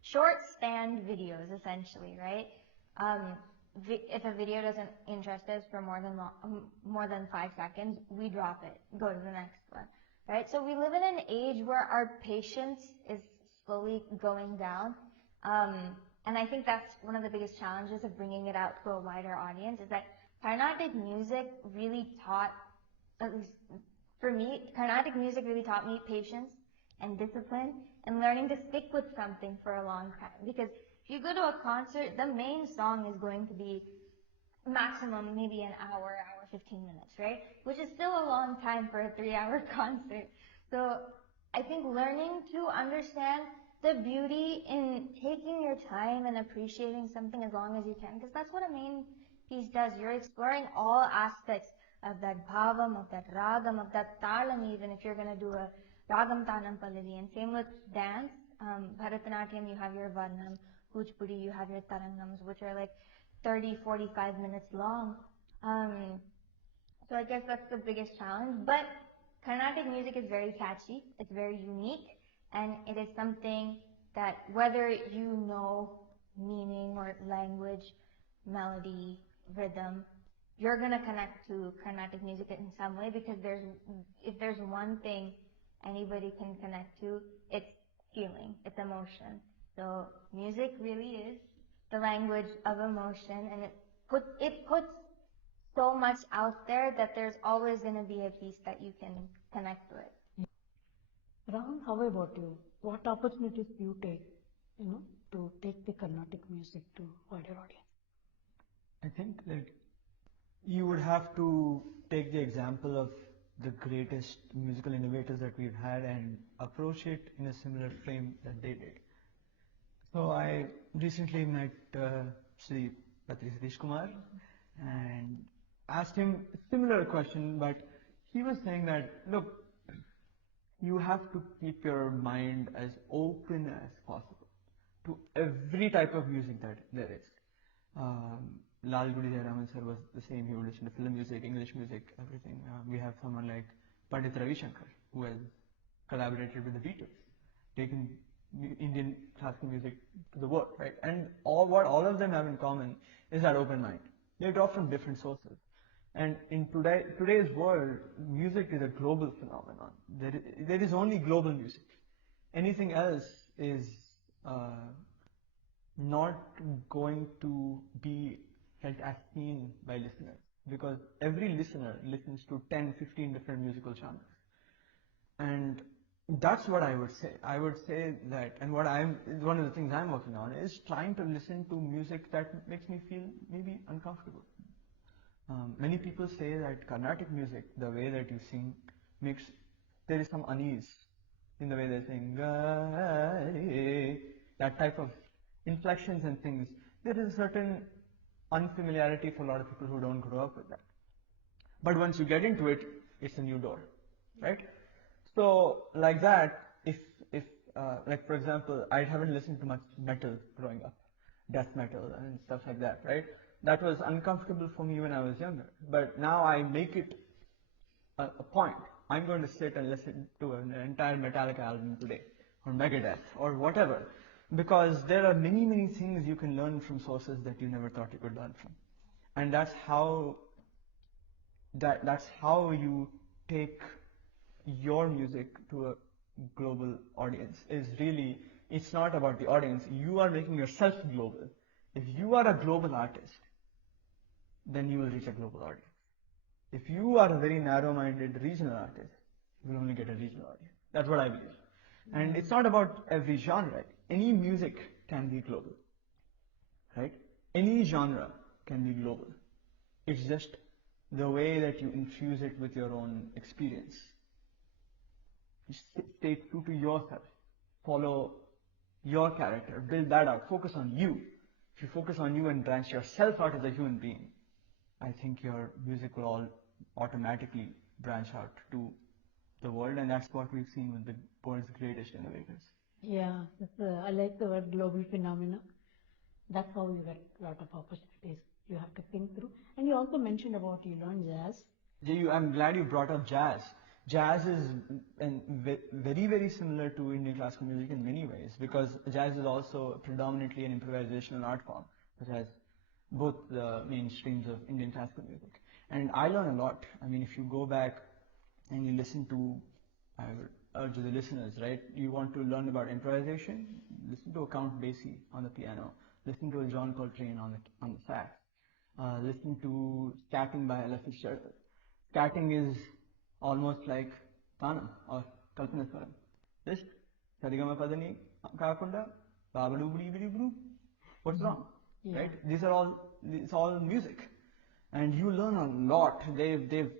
short span videos, essentially, right? If a video doesn't interest us for more than 5 seconds, we drop it, go to the next one, right? So we live in an age where our patience is slowly going down. And I think that's one of the biggest challenges of bringing it out to a wider audience is that Carnatic music really taught, at least for me, Carnatic music really taught me patience and discipline and learning to stick with something for a long time. Because if you go to a concert, the main song is going to be maximum maybe an hour, 15 minutes, right? Which is still a long time for a 3-hour concert. So I think learning to understand the beauty in taking your time and appreciating something as long as you can, because that's what a main piece does. You're exploring all aspects of that bhavam, of that ragam, of that talam, even if you're going to do a ragam tanam pallavi. And same with dance. Bharatanatyam, you have your varnam. Kuchipudi, you have your tarangams, which are like 30, 45 minutes long. So I guess that's the biggest challenge. But Carnatic music is very catchy. It's very unique. And it is something that whether you know meaning or language, melody, rhythm, you're going to connect to Carnatic music in some way because if there's one thing anybody can connect to, it's feeling, it's emotion. So music really is the language of emotion, and it puts so much out there that there's always going to be a piece that you can connect with. Rahul, how about you? What opportunities do you take, to take the Carnatic music to wider audience? I think that you would have to take the example of the greatest musical innovators that we've had and approach it in a similar frame that they did. So I recently met Sri Patri Satish Kumar and asked him a similar question, but he was saying that, look, you have to keep your mind as open as possible to every type of music that there is. Lal Gudi Jayaraman sir was the same. He would listen to film music, English music, everything. We have someone like Pandit Ravi Shankar, who has collaborated with the Beatles, taken Indian classical music to the world, right? And what all of them have in common is that open mind. They draw from different sources. And in today's world, music is a global phenomenon. There is only global music. Anything else is not going to be felt as seen by listeners, because every listener listens to 10, 15 different musical genres. And that's what I would say. I would say that, and one of the things I'm working on is trying to listen to music that makes me feel maybe uncomfortable. Many people say that Carnatic music, the way that you sing, there is some unease in the way they sing, that type of inflections and things. There is a certain unfamiliarity for a lot of people who don't grow up with that. But once you get into it, it's a new door. right? So like that, if like for example, I haven't listened to much metal growing up, death metal and stuff like that, right? That was uncomfortable for me when I was younger, but now I make it a point. I'm going to sit and listen to an entire Metallica album today, or Megadeth, or whatever, because there are many things you can learn from sources that you never thought you could learn from, and that's how you take your music to a global audience. Is really, it's not about the audience. You are making yourself global. If you are a global artist, then you will reach a global audience. If you are a very narrow-minded regional artist, you will only get a regional audience. That's what I believe. And it's not about every genre. Any music can be global, right? Any genre can be global. It's just the way that you infuse it with your own experience. Just stay true to yourself. Follow your character. Build that out. Focus on you. If you focus on you and branch yourself out as a human being, I think your music will all automatically branch out to the world, and that's what we've seen with the world's greatest innovators. Yeah, I like the word global phenomena. That's how you get a lot of opportunities. You have to think through. And you also mentioned about you learn jazz. I'm glad you brought up jazz. Jazz is very similar to Indian classical music in many ways, because jazz is also predominantly an improvisational art form, which has both the mainstreams of Indian classical music. And I learn a lot. I mean, if you go back and you listen to, I would urge the listeners, right? You want to learn about improvisation? Listen to a Count Basie on the piano. Listen to a John Coltrane on the sax. Listen to Scatting by Ella Fitzgerald. Scatting is almost like Tanam or Kalpanaswaram. Just Sarigama Padani Kakunda, Babadu Budi Bidi Bru. What's wrong? Yeah. Right? It's all music. And you learn a lot. They've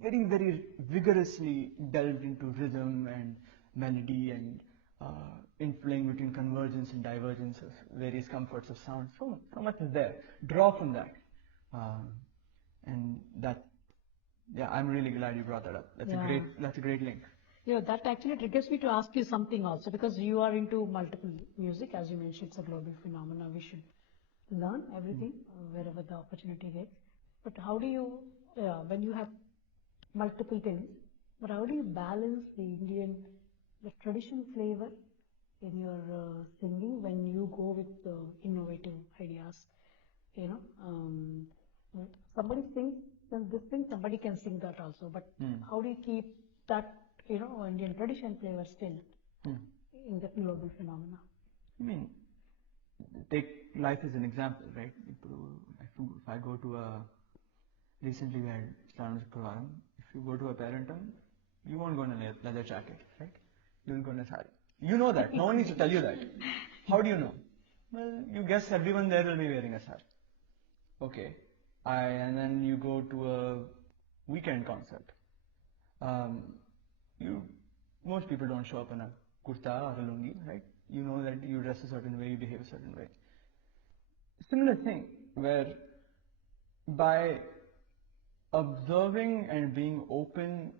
very vigorously delved into rhythm and melody and interplaying between convergence and divergence of various comforts of sound. So much is there. Draw from that. Um, and that, yeah, I'm really glad you brought that up. That's a great link. Yeah, that actually triggers me to ask you something also, because you are into multiple music, as you mentioned, it's a global phenomena. We should learn everything wherever the opportunity gets. But how do you, when you have multiple things, but how do you balance the traditional flavor in your singing when you go with innovative ideas? You know, somebody sings this thing, somebody can sing that also. But how do you keep that, Indian tradition flavor still in the global phenomena? I mean, take life as an example, right? If I go to recently we had Shravan's Purvaram. If you go to a parentum, you won't go in a leather jacket, right? You will go in a sari. You know that. No one needs to tell you that. How do you know? Well, you guess everyone there will be wearing a sari. Okay. And then you go to a weekend concert. Um, most people don't show up in a kurta or a lungi, right? You know that you dress a certain way, you behave a certain way. Similar thing, where by observing and being open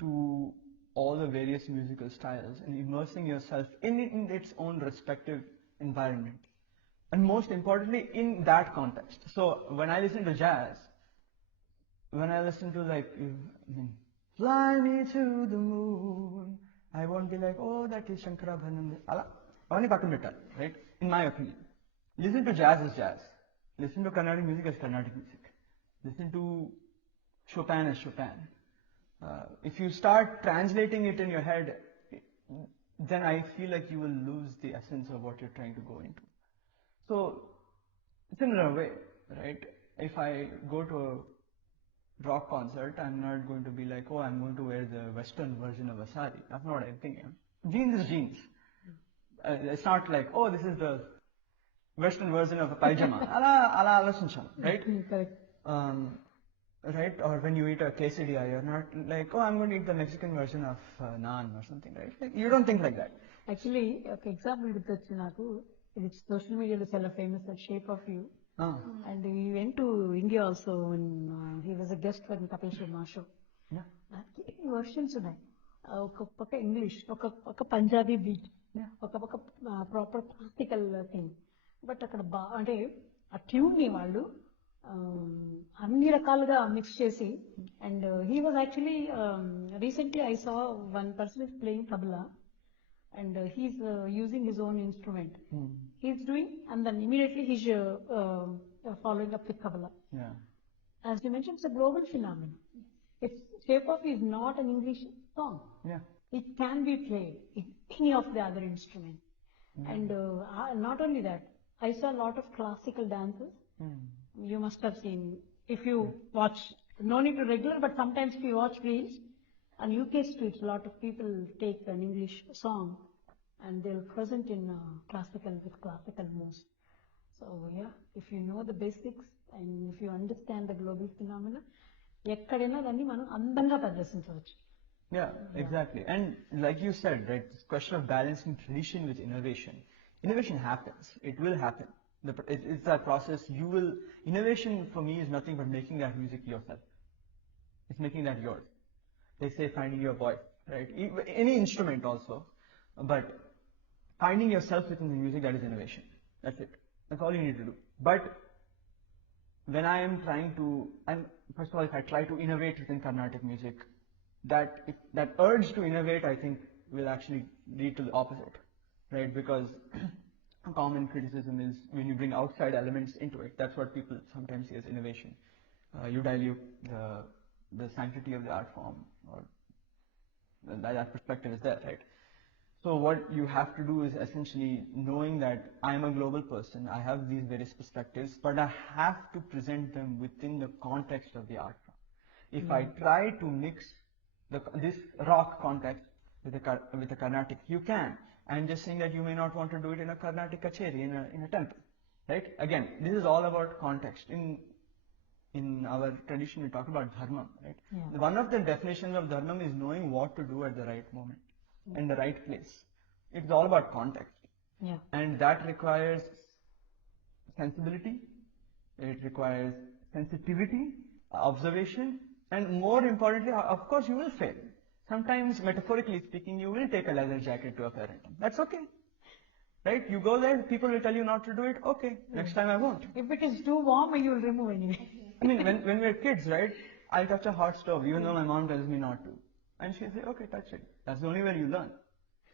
to all the various musical styles and immersing yourself in its own respective environment, and most importantly in that context. So when I listen to jazz, when I listen to fly me to the moon, I won't be like, oh, that is Shankara Bhanan. Only right? In my opinion. Listen to jazz as jazz. Listen to Carnatic music as Carnatic music. Listen to Chopin as Chopin. If you start translating it in your head, then I feel like you will lose the essence of what you're trying to go into. So, similar way, right? If I go to a rock concert, I'm not going to be like, oh, I'm going to wear the Western version of a sari. That's not what I'm thinking. Jeans is jeans. It's not like, oh, this is the Western version of a pajama. ala sunsham, right? Correct. Right? Or when you eat a quesadilla, you're not like, oh, I'm going to eat the Mexican version of naan or something, right? Like, you don't think like that. Actually, ఒక example గుర్తొచ్చి నాకు, ఇది social మీడియాలో చాలా famous, shape of you. And we went to India also when he was a guest for the Kapil Sharma show. Yeah. Versions ఉన్నాయి. ఒక పక్క English, ఒక పంజాబీ బీట్, ఒక పక్క ప్రాపర్ క్లాసికల్ థింగ్. బట్ అక్కడ అంటే ఆ ట్యూన్ని వాళ్ళు అన్ని రకాలుగా మిక్స్ చేసి, and he was actually recently I saw one person is playing tabla and he's using his own instrument. He's doing, and then immediately he's following up with tabla. Yeah. As you mentioned, it's a global phenomenon. It's Shape of is not an English song. Yeah. It can be played in any of the other instruments. And not only that, I saw a lot of classical dances. You must have seen, if you watch, no need to regular, but sometimes if you watch reels, on UK streets, a lot of people take an English song and they'll present in classical with classical moves. So yeah, if you know the basics and if you understand the global phenomena, ఎక్కడైనా దాన్ని మనం అందంగా ప్రదర్శించవచ్చు. Yeah, exactly. And like you said, right, this question of balancing tradition with innovation. Innovation happens. It will happen. It's that process. Innovation for me is nothing but making that music yourself. It's making that yours. They say finding your voice, right? Any instrument also, but finding yourself within the music, that is innovation. That's it. That's all you need to do. But when I am trying to, and first of all, if I try to innovate within Carnatic music, that urge to innovate, I think, will actually lead to the opposite, right? Because a common criticism is when you bring outside elements into it, that's what people sometimes see as innovation. You dilute the sanctity of the art form, or that perspective is there, right? So what you have to do is essentially knowing that I am a global person, I have these various perspectives, but I have to present them within the context of the art form. If I try to mix this rock context with a Carnatic, you can. I'm just saying that you may not want to do it in a Carnatic kacheri, in a temple, right? Again, this is all about context. In our tradition, we talk about dharma, right? Yeah. One of the definitions of dharma is knowing what to do at the right moment, in the right place. It's all about context. Yeah. And that requires sensibility, it requires sensitivity, observation, and more importantly, of course, you will fail. Sometimes, metaphorically speaking, you will take a leather jacket to a parent. That's okay. Right? You go there, people will tell you not to do it. Okay, next time I won't. If it is too warm, you will remove anyway. I mean, when we're kids, right? I'll touch a hot stove, even though my mom tells me not to. And she'll say, okay, touch it. That's the only way you learn.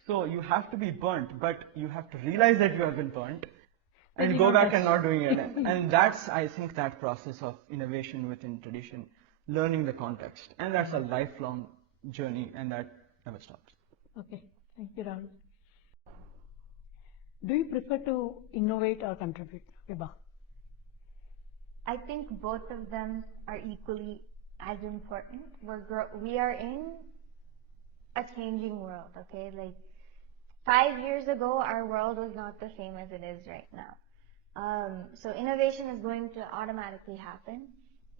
So you have to be burnt, but you have to realize that you have been burnt and go back and not doing it again. And that's, I think, that process of innovation within tradition, learning the context. And that's a lifelong journey, and that never stops. Okay, thank you, Rahul. Do you prefer to innovate or contribute, Vibha? I think both of them are equally as important. We are in a changing world, okay? Like 5 years ago, our world was not the same as it is right now. So innovation is going to automatically happen.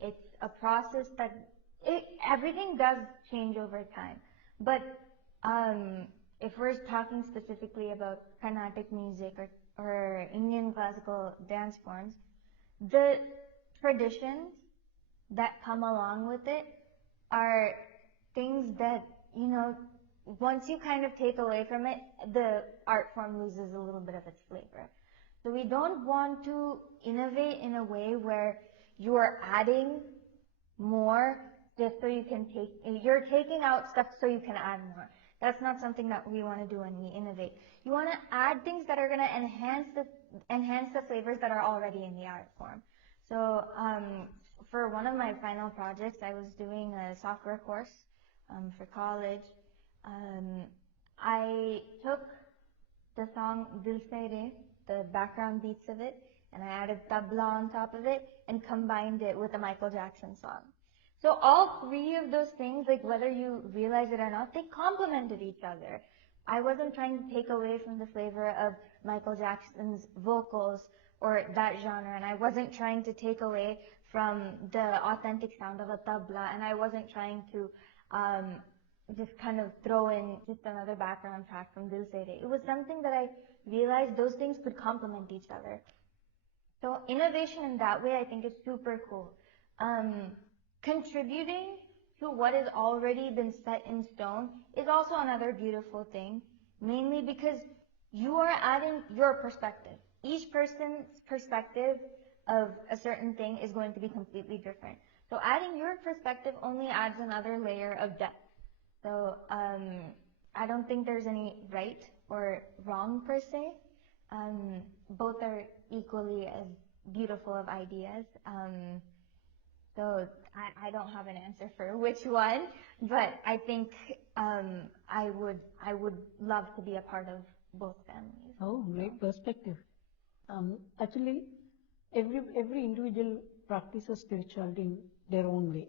It's a process that everything does change over time. But if we're talking specifically about Carnatic music or Indian classical dance forms, the traditions that come along with it are things that, once you kind of take away from it, the art form loses a little bit of its flavor. So we don't want to innovate in a way where you are adding more just so you're taking out stuff so you can add more. That's not something that we want to do when we innovate. You want to add things that are going to enhance the flavors that are already in the art form. So for one of my final projects, I was doing a software course for college. I took the song Dil Se Re, the background beats of it, and I added tabla on top of it and combined it with a Michael Jackson song. So all three of those things, like whether you realize it or not, they complemented each other. I wasn't trying to take away from the flavor of Michael Jackson's vocals or that genre, and I wasn't trying to take away from the authentic sound of a tabla, and I wasn't trying to just kind of throw in just another background track from Dil Se Re. It was something that I realized those things could complement each other. So innovation in that way, I think, is super cool. Contributing to what has already been set in stone is also another beautiful thing, mainly because you are adding your perspective. Each person's perspective of a certain thing is going to be completely different. So adding your perspective only adds another layer of depth. So I don't think there's any right or wrong per se. Both are equally as beautiful of ideas. So I don't have an answer for which one, but I think I would love to be a part of both families. Oh, great perspective. Actually, every individual practices spirituality in their own way.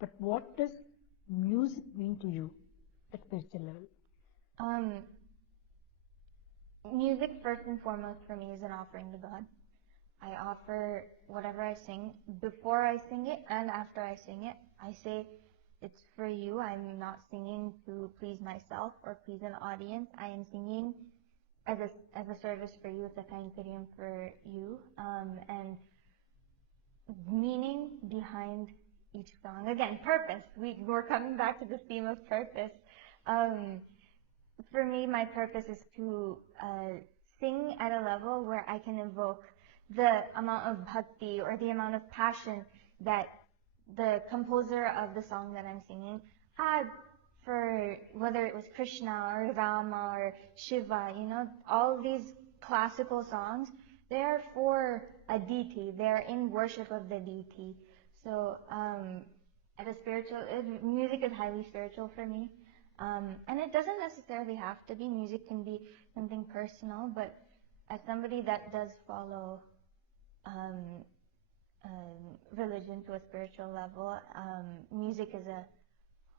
But what does music mean to you at spiritual level? Music first and foremost for me is an offering to God. I offer whatever I sing before I sing it and after I sing it. I say it's for you. I'm not singing to please myself or please an audience. I am singing as a service for you. It's a kainkariam for you. And meaning behind each song. Again, purpose. We're coming back to the theme of purpose. For me, my purpose is to sing at a level where I can evoke the amount of bhakti or the amount of passion that the composer of the song that I'm singing had for whether it was Krishna or Rama or Shiva, all these classical songs, they are for a deity. They're in worship of the deity. So, music is highly spiritual for me. And it doesn't necessarily have to be. Music can be something personal, but as somebody that does follow religion to a spiritual level, music is a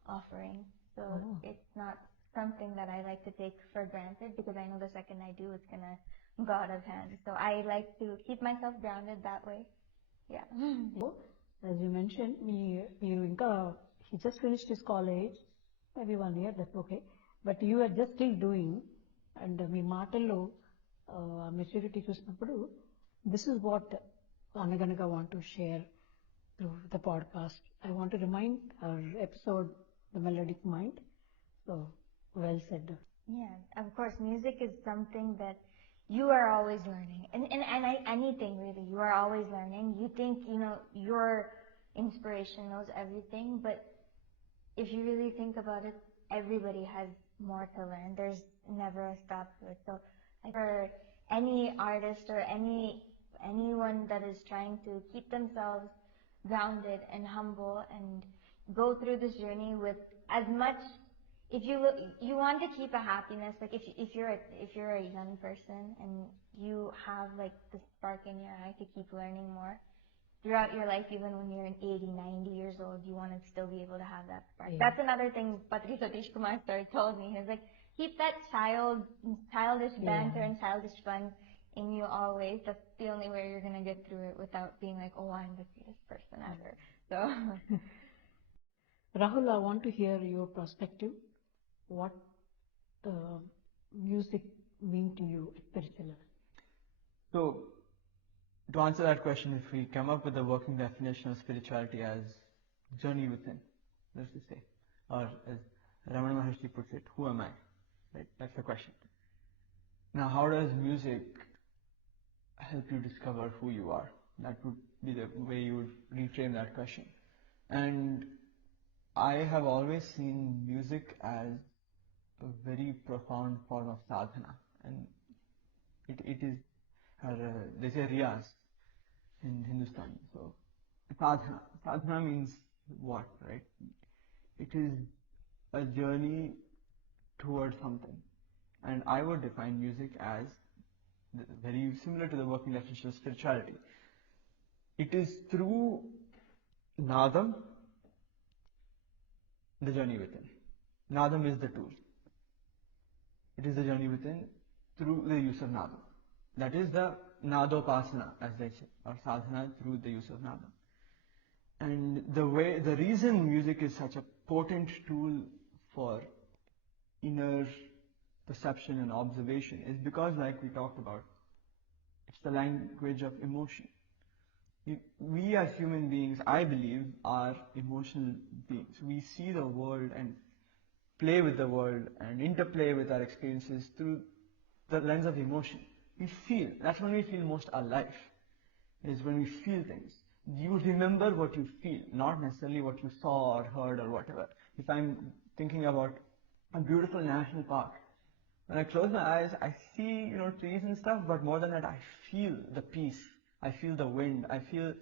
offering. So it's not something that I like to take for granted because I know the second I do, it's gonna go out of hand. So I like to keep myself grounded that way. Yeah. So, as you mentioned, he just finished his college, maybe 1 year, that's okay. But you are just still doing, and మీ మాటల్లో maturity చూసినప్పుడు this is what Anaganaga want to share through the podcast. I want to remind our episode, The Melodic Mind. So, well said. Yeah, of course, music is something that you are always learning. Anything really, you are always learning. You think, your inspiration knows everything, but if you really think about it, everybody has more to learn. There's never a stop to it. So for any artist or anyone that is trying to keep themselves grounded and humble and go through this journey with as much, if you want to keep a happiness, like if you're a young person and you have like the spark in your eye to keep learning more throughout your life, even when you're 80, 90 years old, you want to still be able to have that spark. Yeah. That's another thing Patri Satish Kumar sir told me. He's like, keep that childish banter and childish fun in you always. That's the only way you're going to get through it without being like, oh, I'm the greatest person ever. So, Rahul, I want to hear your perspective. What music mean to you at spiritual level? So, to answer that question, if we come up with a working definition of spirituality as journey within, let's just say, or as Ramana Maharshi puts it, who am I? Right? That's the question. Now, how does music help you discover who you are? That would be the way you would reframe that question. And I have always seen music as a very profound form of sadhana, and it is, they say riyas in Hindustan. So sadhana means what, right? It is a journey towards something, and I would define music as very similar to the working definition of spirituality. It is through nadam, the journey within. Nadam is the tool. It is the journey within through the use of nadam. That is the nadopasana, as they say, or sadhana through the use of nadam. And the reason music is such a potent tool for inner perception and observation is because, like we talked about, it's the language of emotion. We as human beings, I believe, are emotional beings. We see the world and play with the world and interplay with our experiences through the lens of emotion. We feel. That's when we feel most alive, is when we feel things. You remember what you feel, not necessarily what you saw or heard or whatever. If I'm thinking about a beautiful national park, when I close my eyes, I see, trees and stuff, but more than that, I feel the peace. I feel the wind. I feel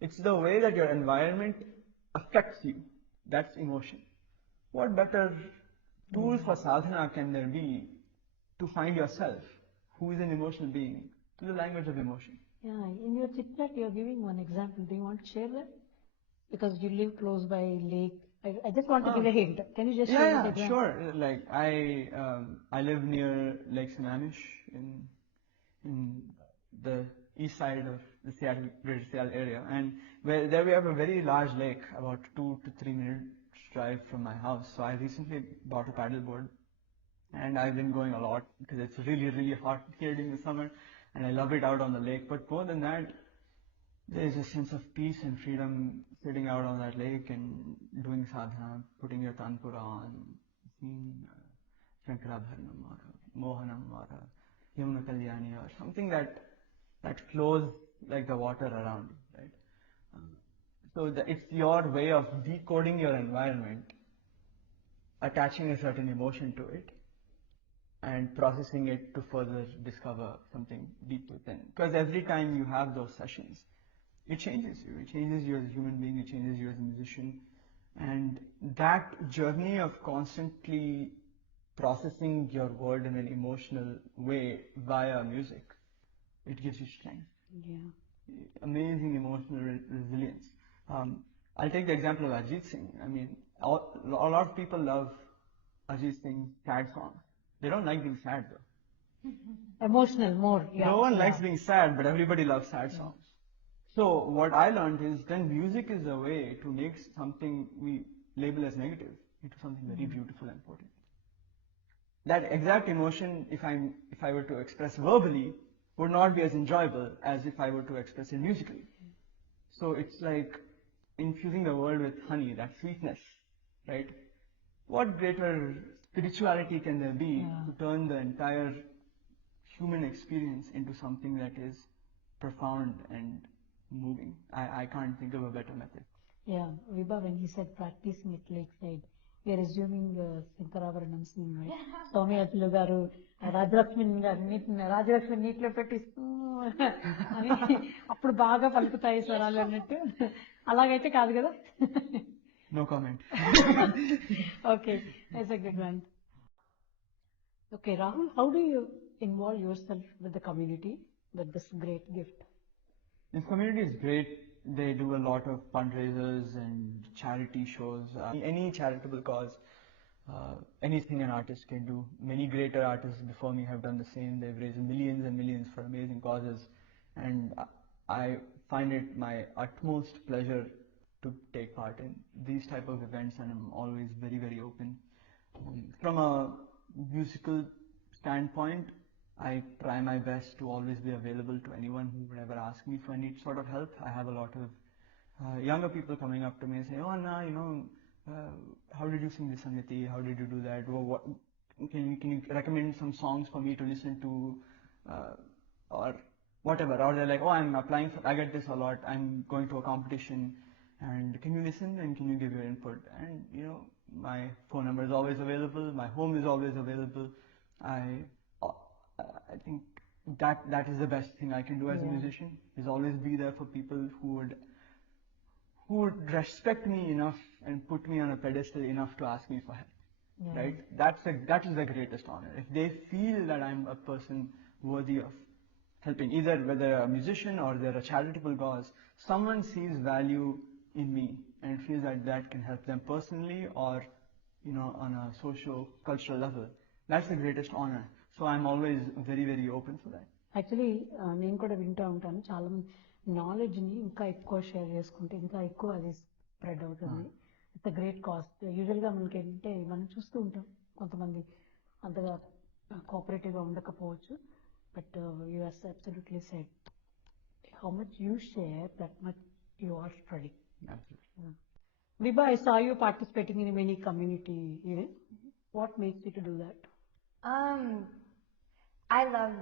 it's the way that your environment affects you. That's emotion. What better tool for sadhana can there be to find yourself, who is an emotional being, to the language of emotion? Yeah, in your chit chat, you're giving one example. Do you want to share that? Because you live close by lake. I just want to give a hint. Can you just share that example? Sure. Like I live near Lake Sammamish in the east side of the Greater Seattle area, and there we have a very large lake, about 2 to 3 minutes drive from my house. So I recently bought a paddleboard, and I've been going a lot because it's really, really hot here during the summer, and I love it out on the lake. But more than that, there's a sense of peace and freedom sitting out on that lake and doing sadhana, putting your tanpura on, seeing Shankarabharanam or Mohanam or Yamuna Kalyani or something that flows like the water around you, right? It's your way of decoding your environment, attaching a certain emotion to it, and processing it to further discover something deep within. Because every time you have those sessions, it changes you. It changes you as a human being. It changes you as a musician. And that journey of constantly processing your world in an emotional way via music, it gives you strength. Yeah. Amazing emotional resilience. I'll take the example of Ajit Singh. I mean, a lot of people love Ajit Singh's sad songs. They don't like being sad though. Emotional more. Yeah. No one likes being sad, but everybody loves sad songs. So what I learned is then music is a way to make something we label as negative into something very beautiful and potent. That exact emotion, if I were to express verbally, would not be as enjoyable as if I were to express it musically. So it's like infusing the world with honey, that sweetness, right? What greater spirituality can there be to turn the entire human experience into something that is profound and moving? I can't think of a better method. Yeah, Vibha, when he said practicing at lakeside, we are assuming Shankarabharanam singing, right? Swami Atulu garu, Rajalakshmi నీటిలో పెట్టి అని అప్పుడు బాగా పలుకుతాయి స్వరాలు అన్నట్టు అలాగైతే కాదు కదా. No comment. Okay, that's a good one. Okay, Rahul, how do you involve yourself with the community with this great gift? This community is great. They do a lot of fundraisers and charity shows. Any charitable cause, anything an artist can do. Many greater artists before me have done the same. They've raised millions and millions for amazing causes. And I find it my utmost pleasure to take part in these type of events, and I'm always very, very open. From a musical standpoint, I try my best to always be available to anyone who would ever ask me for any sort of help. I have a lot of younger people coming up to me and saying, "Oh, Anna, how did you sing this Samiti? How did you do that? Can you recommend some songs for me to listen to, or whatever?" Or they're like, "Oh, I'm applying for. I get this a lot. I'm going to a competition, and can you listen and can you give your input?" And my phone number is always available. My home is always available. I think that is the best thing I can do as a musician, is always be there for people who would respect me enough and put me on a pedestal enough to ask me for help. Right? That is the greatest honor. If they feel that I'm a person worthy of helping, either whether a musician or they're a charitable cause, someone sees value in me and feels that can help them personally or on a socio-cultural level. That's the greatest honor. So I'm always very, very open for that. Actually నేను కూడా వింటూ ఉంటాను చాలా మంది నాలెడ్జ్ని ఇంకా ఎక్కువ share చేసుకుంటే ఇంకా ఎక్కువ అది స్ప్రెడ్ అవుతుంది. It's a great cause. యూజువల్గా మనకి ఏంటంటే మనం చూస్తూ ఉంటాం కొంతమంది అంతగా కోఆపరేటివ్గా ఉండకపోవచ్చు, but US absolutely said how much you share, that much you are spreading. Absolutely. Vibha, I saw you participating in many community events. What makes you to do that? Um, I love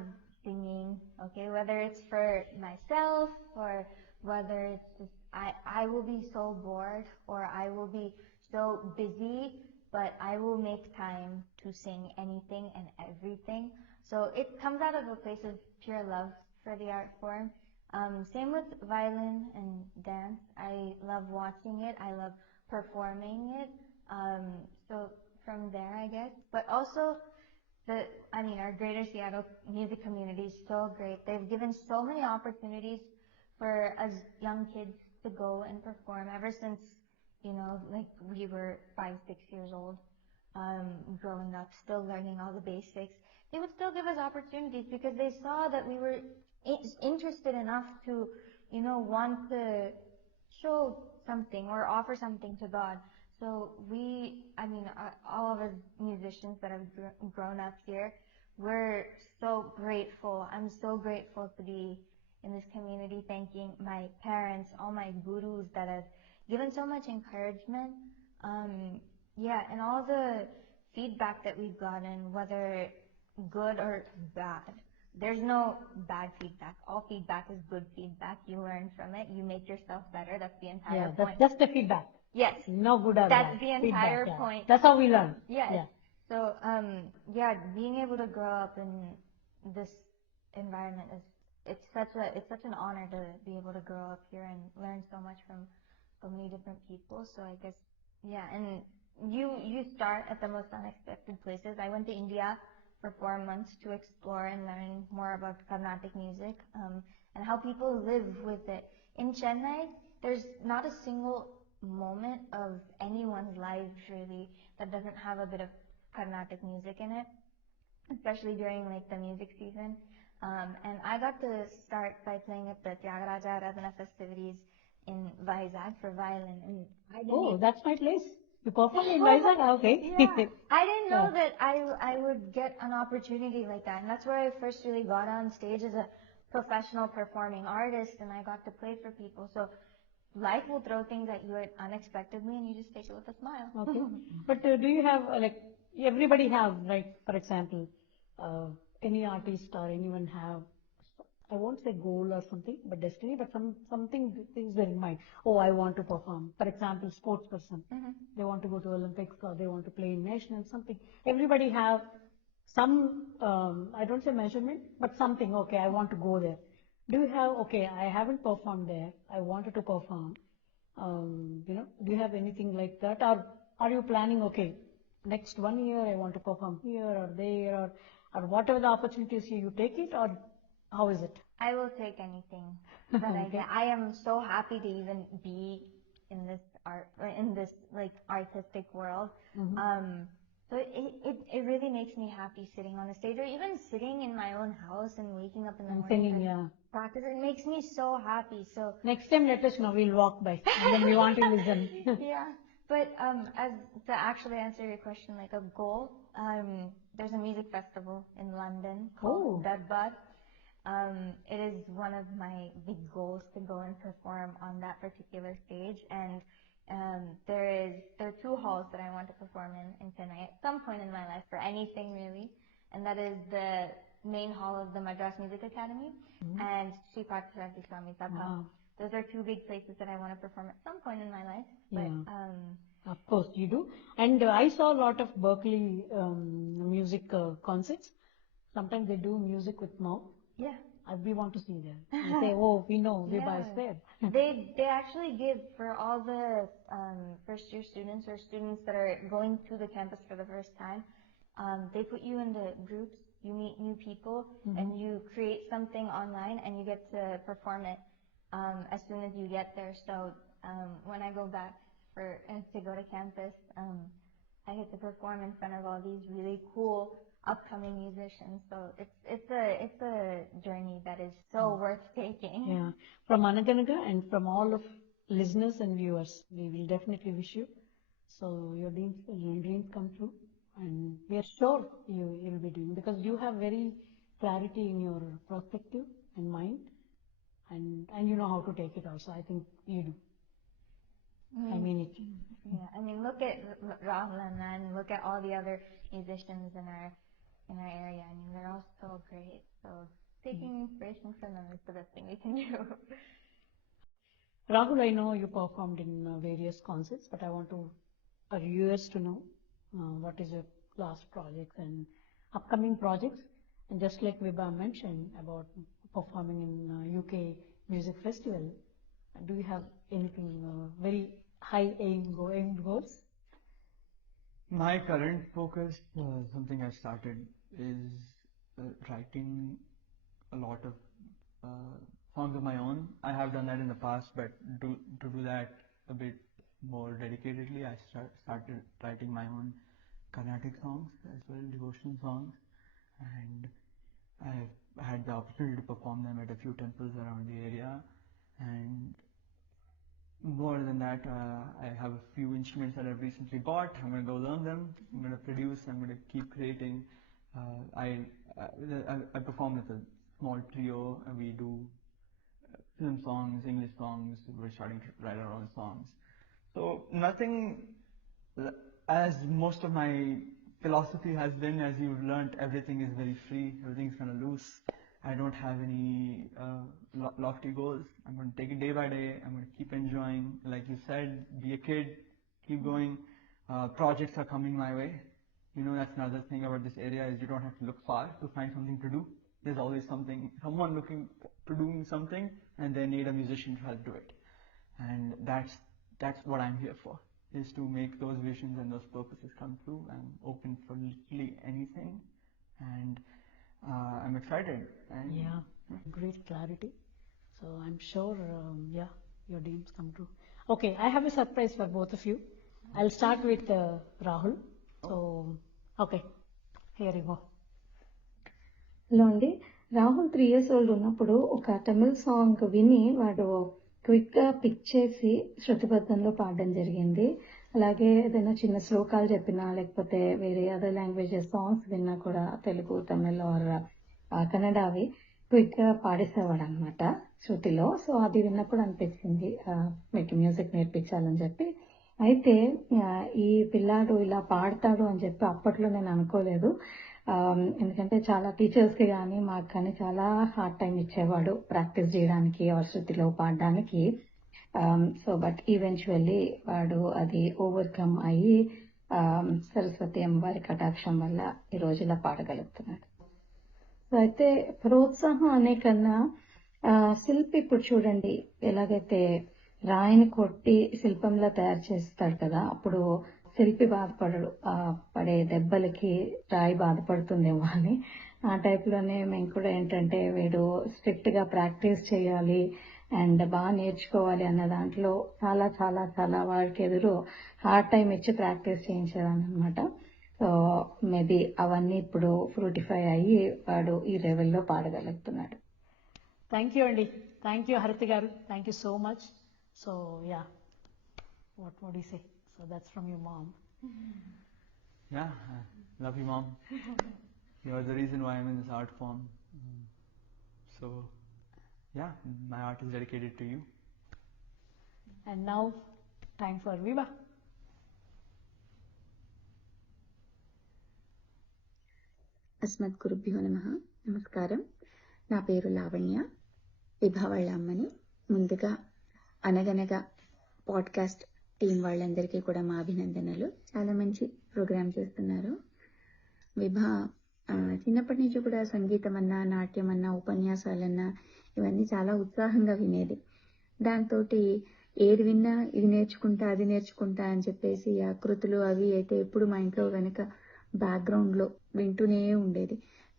singing, okay, whether it's for myself or whether it's just I will be so bored or I will be so busy, but I will make time to sing anything and everything. So it comes out of a place of pure love for the art form. Same with violin and dance. I love watching it. I love performing it. So from there, I guess. But also, our greater Seattle music community is so great. They've given so many opportunities for us young kids to go and perform ever since, like we were 5, 6 years old, growing up, still learning all the basics. They would still give us opportunities because they saw that we were interested enough to, want to show something or offer something to God. So all of us musicians that have grown up here, we're so grateful. I'm so grateful to be in this community, thanking my parents, all my gurus that have given so much encouragement. And all the feedback that we've gotten, whether good or bad. There's no bad feedback. All feedback is good feedback. You learn from it. You make yourself better. That's the entire point. That's the feedback. Yes. No good or bad. That's the entire Feedback, point. That's how we learn. Yes. Yeah. So, being able to grow up in this environment it's such an honor to be able to grow up here and learn so much from so many different people. So I guess, and you start at the most unexpected places. I went to India for 4 months to explore and learn more about Carnatic music, and how people live with it. In Chennai, there's not a single moment of anyone's life really that doesn't have a bit of Carnatic music in it, especially during like the music season. And I got to start by playing at the Tyagaraja Aradhana festivities in Vizag for violin, and I didn't. Oh, that's my place. You perform in Vizag? Okay. Yeah, I didn't know that I would get an opportunity like that, and that's where I first really got on stage as a professional performing artist, and I got to play for people. So life will throw things at you unexpectedly, and you just take it with a smile. Okay. But do you have, everybody have, for example, any artist or anyone have, I won't say goal or something, but destiny, but something is there in mind. Oh, I want to perform. For example, sports person. They want to go to Olympics or they want to play in national, something. Everybody have some, I don't say measurement, but something, okay, I want to go there. Do you have, okay, I haven't performed there, I wanted to perform. Do you have anything like that? Or are you planning, okay, next 1 year I want to perform here or there, or whatever the opportunities you take it, or how is it? I will take anything that I Okay. get. I am so happy to even be in this artistic world. So it really makes me happy sitting on the stage, or even sitting in my own house and waking up in the And morning singing, and practice. It makes me so happy. So next time let us know, we'll walk by and then we want to listen. yeah, but as to actually answer your question, like a goal, there's a music festival in London called Deadbud. It is one of my big goals to go and perform on that particular stage, and there are 2 halls that I want to perform in Chennai at some point in my life for anything really, and that is the main hall of the Madras Music Academy and Sri Parthasarathy Swami Sabha. Wow. Those are 2 big places that I want to perform at some point in my life. But, Of course you do. And I saw a lot of Berkeley music concerts. Sometimes they do music with mouth. yeah. We want to see them. We say, oh, we know, Vibha is there. They actually give for all the first year students or students that are going to the campus for the first time. They put you into groups. You meet new people, and you create something online, and you get to perform it as soon as you get there. So when I go back to go to campus, I get to perform in front of all these really cool upcoming musicians. So it's a journey that is so worth taking. Yeah. From Anaganaga and from all of listeners and viewers, we will definitely wish you. So your dreams come true, and we are sure you'll be doing, because you have very clarity in your perspective and mind, and and you know how to take it also. I think you do. I mean it. Yeah, I mean, look at Rahul and then look at all the other musicians in our area. I mean, they're all so great. So taking inspiration from them is the best thing we can do. Rahul, I know you performed in various concerts, but I want our viewers to know what is your last projects and upcoming projects. And just like Vibha mentioned about performing in UK Music Festival, do you have anything very high aimed goals? My current focus, something I started, is writing a lot of songs of my own. I have done that in the past, but to do that a bit more dedicatedly, I started writing my own Carnatic songs as well, devotional songs, and I've had the opportunity to perform them at a few temples around the area. And more than that, I have a few instruments that I've recently bought. I'm going to go learn them. I'm going to produce. I'm going to keep creating. I perform with a small trio, and we do film songs, English songs. We're starting to write our own songs. So nothing, as most of my philosophy has been, as you've learned, everything is very free. Everything's kind of loose. I don't have any lofty goals. I'm going to take it day by day. I'm going to keep enjoying. Like you said, be a kid, keep going. Projects are coming my way. You know, that's another thing about this area is you don't have to look far to find something to do. There's always someone looking to doing something, and they need a musician to help do it. And that's what I'm here for, is to make those visions and those purposes come true. I'm open for literally anything, and I'm excited. And Yeah, great clarity. So I'm sure, your dreams come true. Okay, I have a surprise for both of you. I'll start with Rahul. So, okay, here you go. Hello అండి, Rahul 3 years old ఉన్నప్పుడు ఒక Tamil song విని వాడు క్విక్గా pick చేసి శృతిబద్ధంలో పాడడం జరిగింది. అలాగే ఏదైనా చిన్న శ్లోకాలు చెప్పినా లేకపోతే వేరే అదర్ లాంగ్వేజెస్ సాంగ్స్ విన్నా కూడా తెలుగు, తమిళ్ ఆర్ కన్నడవి క్విక్గా పాడేసేవాడు అనమాట శృతిలో. సో అది విన్నప్పుడు అనిపించింది మీకు మ్యూజిక్ నేర్పించాలని చెప్పి. అయితే ఈ పిల్లాడు ఇలా పాడతాడు అని చెప్పి అప్పట్లో నేను అనుకోలేదు. ఎందుకంటే చాలా టీచర్స్కి కానీ మాకు కానీ చాలా హార్డ్ టైం ఇచ్చేవాడు ప్రాక్టీస్ చేయడానికి శృతిలో పాడడానికి. సో బట్ ఈవెన్చువల్లీ వాడు అది ఓవర్కమ్ అయ్యి సరస్వతి అమ్మవారి కటాక్షం వల్ల ఈ రోజు ఇలా పాడగలుగుతున్నాడు. సో అయితే ప్రోత్సాహం అనే కన్నా శిల్పి ఇప్పుడు చూడండి ఎలాగైతే రాయిని కొట్టి శిల్పంలా తయారు చేస్తాడు కదా, అప్పుడు శిల్పి బాధపడడు, పడే దెబ్బలకి రాయి బాధపడుతుందేమో అని. ఆ టైప్లోనే మేము కూడా ఏంటంటే వీడు స్ట్రిక్ట్ గా ప్రాక్టీస్ చేయాలి అండ్ బాగా నేర్చుకోవాలి అన్న దాంట్లో చాలా చాలా చాలా వాడికి ఎదురు హార్డ్ టైం ఇచ్చి ప్రాక్టీస్ చేయించేదాన్ని అనమాట. సో మేబీ అవన్నీ ఇప్పుడు ఫ్రూటిఫై అయ్యి వాడు ఈ లెవెల్లో పాడగలుగుతున్నాడు. థ్యాంక్ యూ అండి. థ్యాంక్ యూ హరిత గారు. Thank you so much. So yeah, what would you say? So that's from your mom. Yeah, love you, Mom. You're the reason why I'm in this art form. So yeah, my art is dedicated to you. And now, time for Viva. అస్మద్ గురుభ్యో నమః. నమస్కారం. నా పేరు లావణ్య, విభా వాళ్ళ అమ్మని. ముందుగా అనగనగా podcast team వాళ్ళందరికీ కూడా మా అభినందనలు. చాలా మంచి ప్రోగ్రామ్ చేస్తున్నారు. విభా చిన్నప్పటి నుంచి కూడా సంగీతం అన్నా, నాట్యం అన్నా, ఉపన్యాసాలన్నా ఇవన్నీ చాలా ఉత్సాహంగా వినేది. దాంతో ఏది విన్నా ఇది నేర్చుకుంటా అది నేర్చుకుంటా అని చెప్పేసి ఆకృతులు అవి అయితే ఎప్పుడు మా ఇంట్లో వెనక బ్యాక్గ్రౌండ్లో వింటూనే ఉండేది.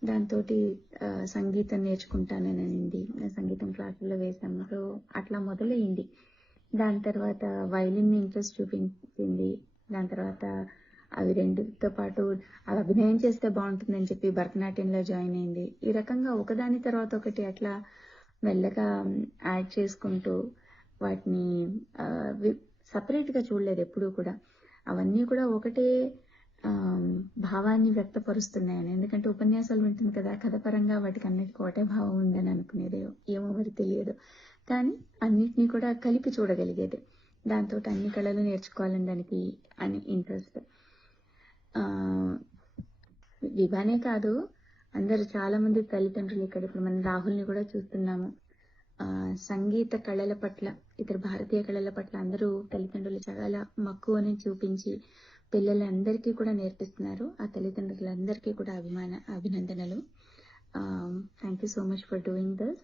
దాంతో సంగీతం నేర్చుకుంటాననింది. సంగీతం క్లాసుల్లో వేసాము. సో అట్లా మొదలైంది. దాని తర్వాత వైలిన్ ఇంట్రెస్ట్ చూపించింది. దాని తర్వాత అవి రెండుతో పాటు అవి అభినయం చేస్తే బాగుంటుందని చెప్పి భరతనాట్యంలో జాయిన్ అయింది. ఈ రకంగా ఒకదాని తర్వాత ఒకటి అట్లా మెల్లగా యాడ్ చేసుకుంటూ వాటిని సపరేట్గా చూడలేదు ఎప్పుడూ కూడా. అవన్నీ కూడా ఒకటే భావాన్ని వ్యక్తపరుస్తున్నాయని. ఎందుకంటే ఉపన్యాసాలు వింటుంది కదా, కథ పరంగా వాటికి అన్నిటికీ ఒకటే భావం ఉందని అనుకునేది. ఏమో మరి తెలియదు. కానీ అన్నిటినీ కూడా కలిపి చూడగలిగేది. దాంతో అన్ని కళలు నేర్చుకోవాలని దానికి అని ఇంట్రెస్ట్. విభానే కాదు, అందరు చాలా మంది తల్లిదండ్రులు ఇక్కడ ఇప్పుడు మనం రాహుల్ని కూడా చూస్తున్నాము. సంగీత కళల పట్ల, ఇతర భారతీయ కళల పట్ల అందరూ తల్లిదండ్రులు చాలా మక్కువని చూపించి పిల్లలందరికీ కూడా నేర్పిస్తున్నారు. ఆ తల్లిదండ్రులందరికీ కూడా అభినందనలు. Thank you so much for doing this.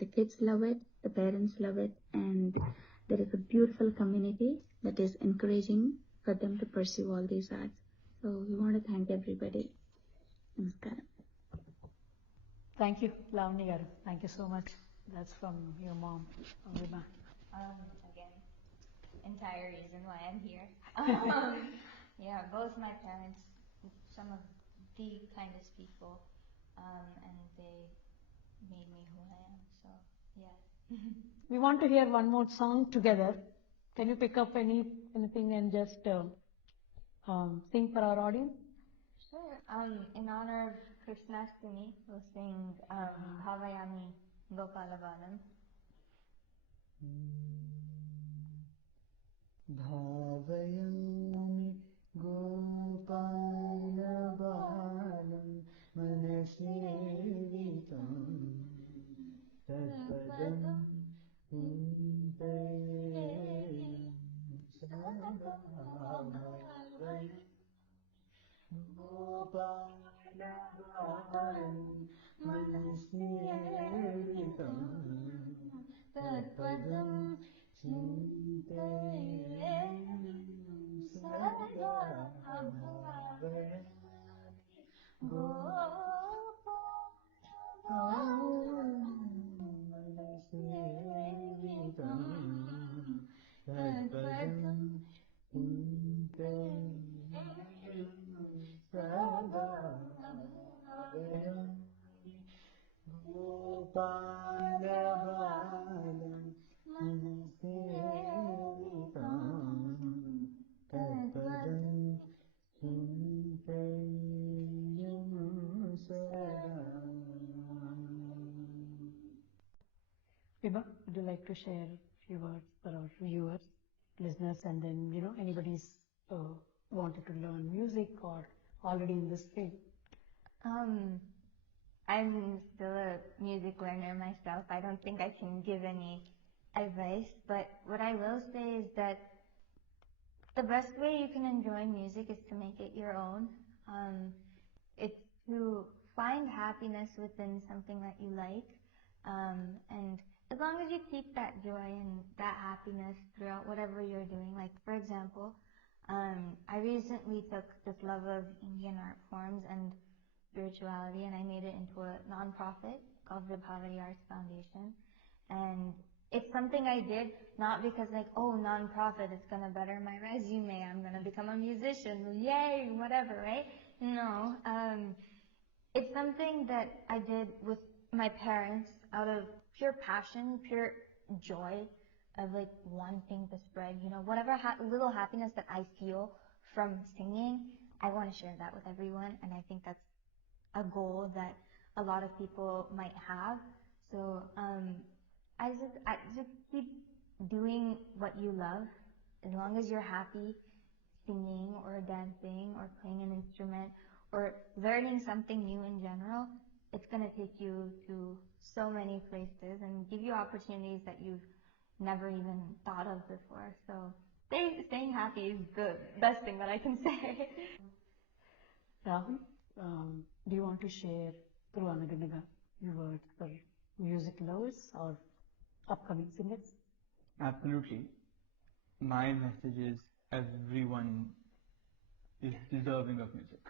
The kids love it, the parents love it, and there is a beautiful community that is encouraging for them to pursue all these arts. So we want to thank everybody. Namaskaram. Thank you, Lavani garu. Thank you so much. That's from your mom, Vibha. Again, entire reason why I'm here. Yeah, both my parents, some of the kindest people, and they made me who I am. So, yeah. We want to hear one more song together. Can you pick up anything and just sing for our audience? Sure. In honor of Krishnastami, we'll sing Bhavayami Gopalabalam. Bhavayami Gopalabalam Manasevitam Tadpadam Hintayam Sada Bhavayami Gopalabalam Manasevitam Tadpadam Hintayam Sada Bhavayami Gopalabalam Tadpadam Hintayam Sada Bhavayami Gopalabalam Manasevitam Tadpadam Hintayam Sada. Vibha, would you like to share a few words for our viewers, listeners, and then, anybody's wanted to learn music or already in this field? I'm still a music learner myself. I don't think I can give any advice, but what I will say is that the best way you can enjoy music is to make it your own. It's to find happiness within something that you like, and as long as you keep that joy and that happiness throughout whatever you're doing. Like, for example, I recently took this love of Indian art forms and spirituality, and I made it into a non-profit called the Bhavati Arts Foundation. And it's something I did not because non-profit, it's gonna better my resume, I'm gonna become a musician, yay, whatever, right? No, it's something that I did with my parents out of pure passion, pure joy of wanting to spread, whatever little happiness that I feel from singing, I want to share that with everyone, and I think that's a goal that a lot of people might have. So I just keep doing what you love. As long as you're happy singing or dancing or playing an instrument or learning something new in general, it's going to take you to so many places and give you opportunities that you've never even thought of before. So staying happy is the best thing that I can say. Rahul, do you want to share through Anaganaga your words for music lovers or upcoming singers? Absolutely. My message is everyone is deserving of music.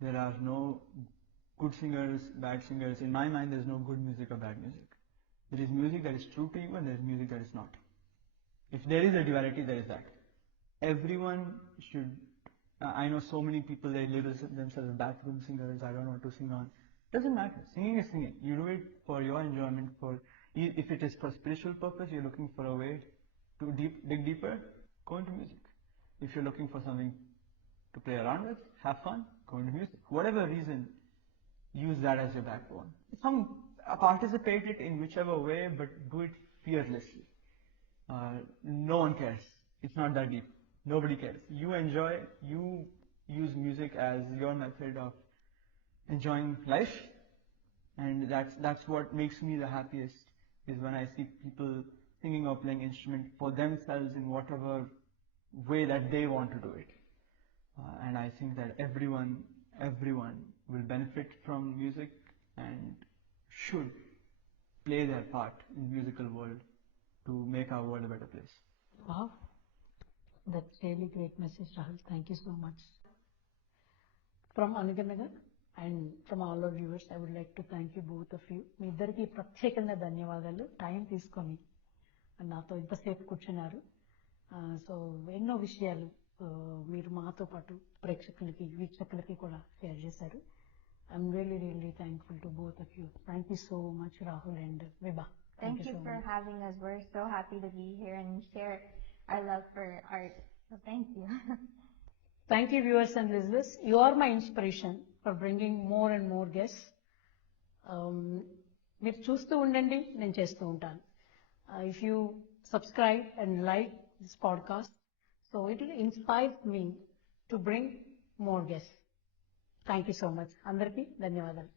There are no good singers, bad singers. In my mind, there is no good music or bad music. There is music that is true to you and there is music that is not. If there is a duality, there is that. Everyone should, I know so many people, they label themselves bathroom singers, I don't know what to sing on. Doesn't matter. Singing is singing. You do it for your enjoyment. If it is for spiritual purpose, you're looking for a way to dig deeper, go into music. If you're looking for something to play around with, have fun, go into music. Whatever reason, use that as your backbone. participate it in whichever way, but do it fearlessly. No one cares. It's not that deep. Nobody cares. You enjoy, you use music as your method of enjoying life, and that's what makes me the happiest, is when I see people singing or playing instrument for themselves in whatever way that they want to do it. And I think that everyone will benefit from music and should play their part in the musical world to make our world a better place. Wow, that's really great message, Rahul. Thank you so much. From Anaganaga and from all our viewers, I would like to thank you both of you. మీ ఇద్దరికి ప్రత్యేకంగా ధన్యవాదాలు. Time తీసుకొని నాతో ఇంతసేపు కూర్చున్నారు. So ఎన్నో విషయాలు మీరు మాతో పాటు ప్రేక్షకులకి వీక్షకులకి కూడా షేర్ చేశారు. I'm really thankful to both of you. Thank you so much, Rahul and Vibha. Thank you for having us. We're so happy to be here and share our love for art. So thank you. Thank you, viewers and listeners. You are my inspiration for bringing more and more guests. మీరు చూస్తూ ఉండండి, నేను చేస్తూ ఉంటాను. If you subscribe and like this podcast, so it will inspire me to bring more guests. Thank you so much. అందరికీ ధన్యవాదాలు.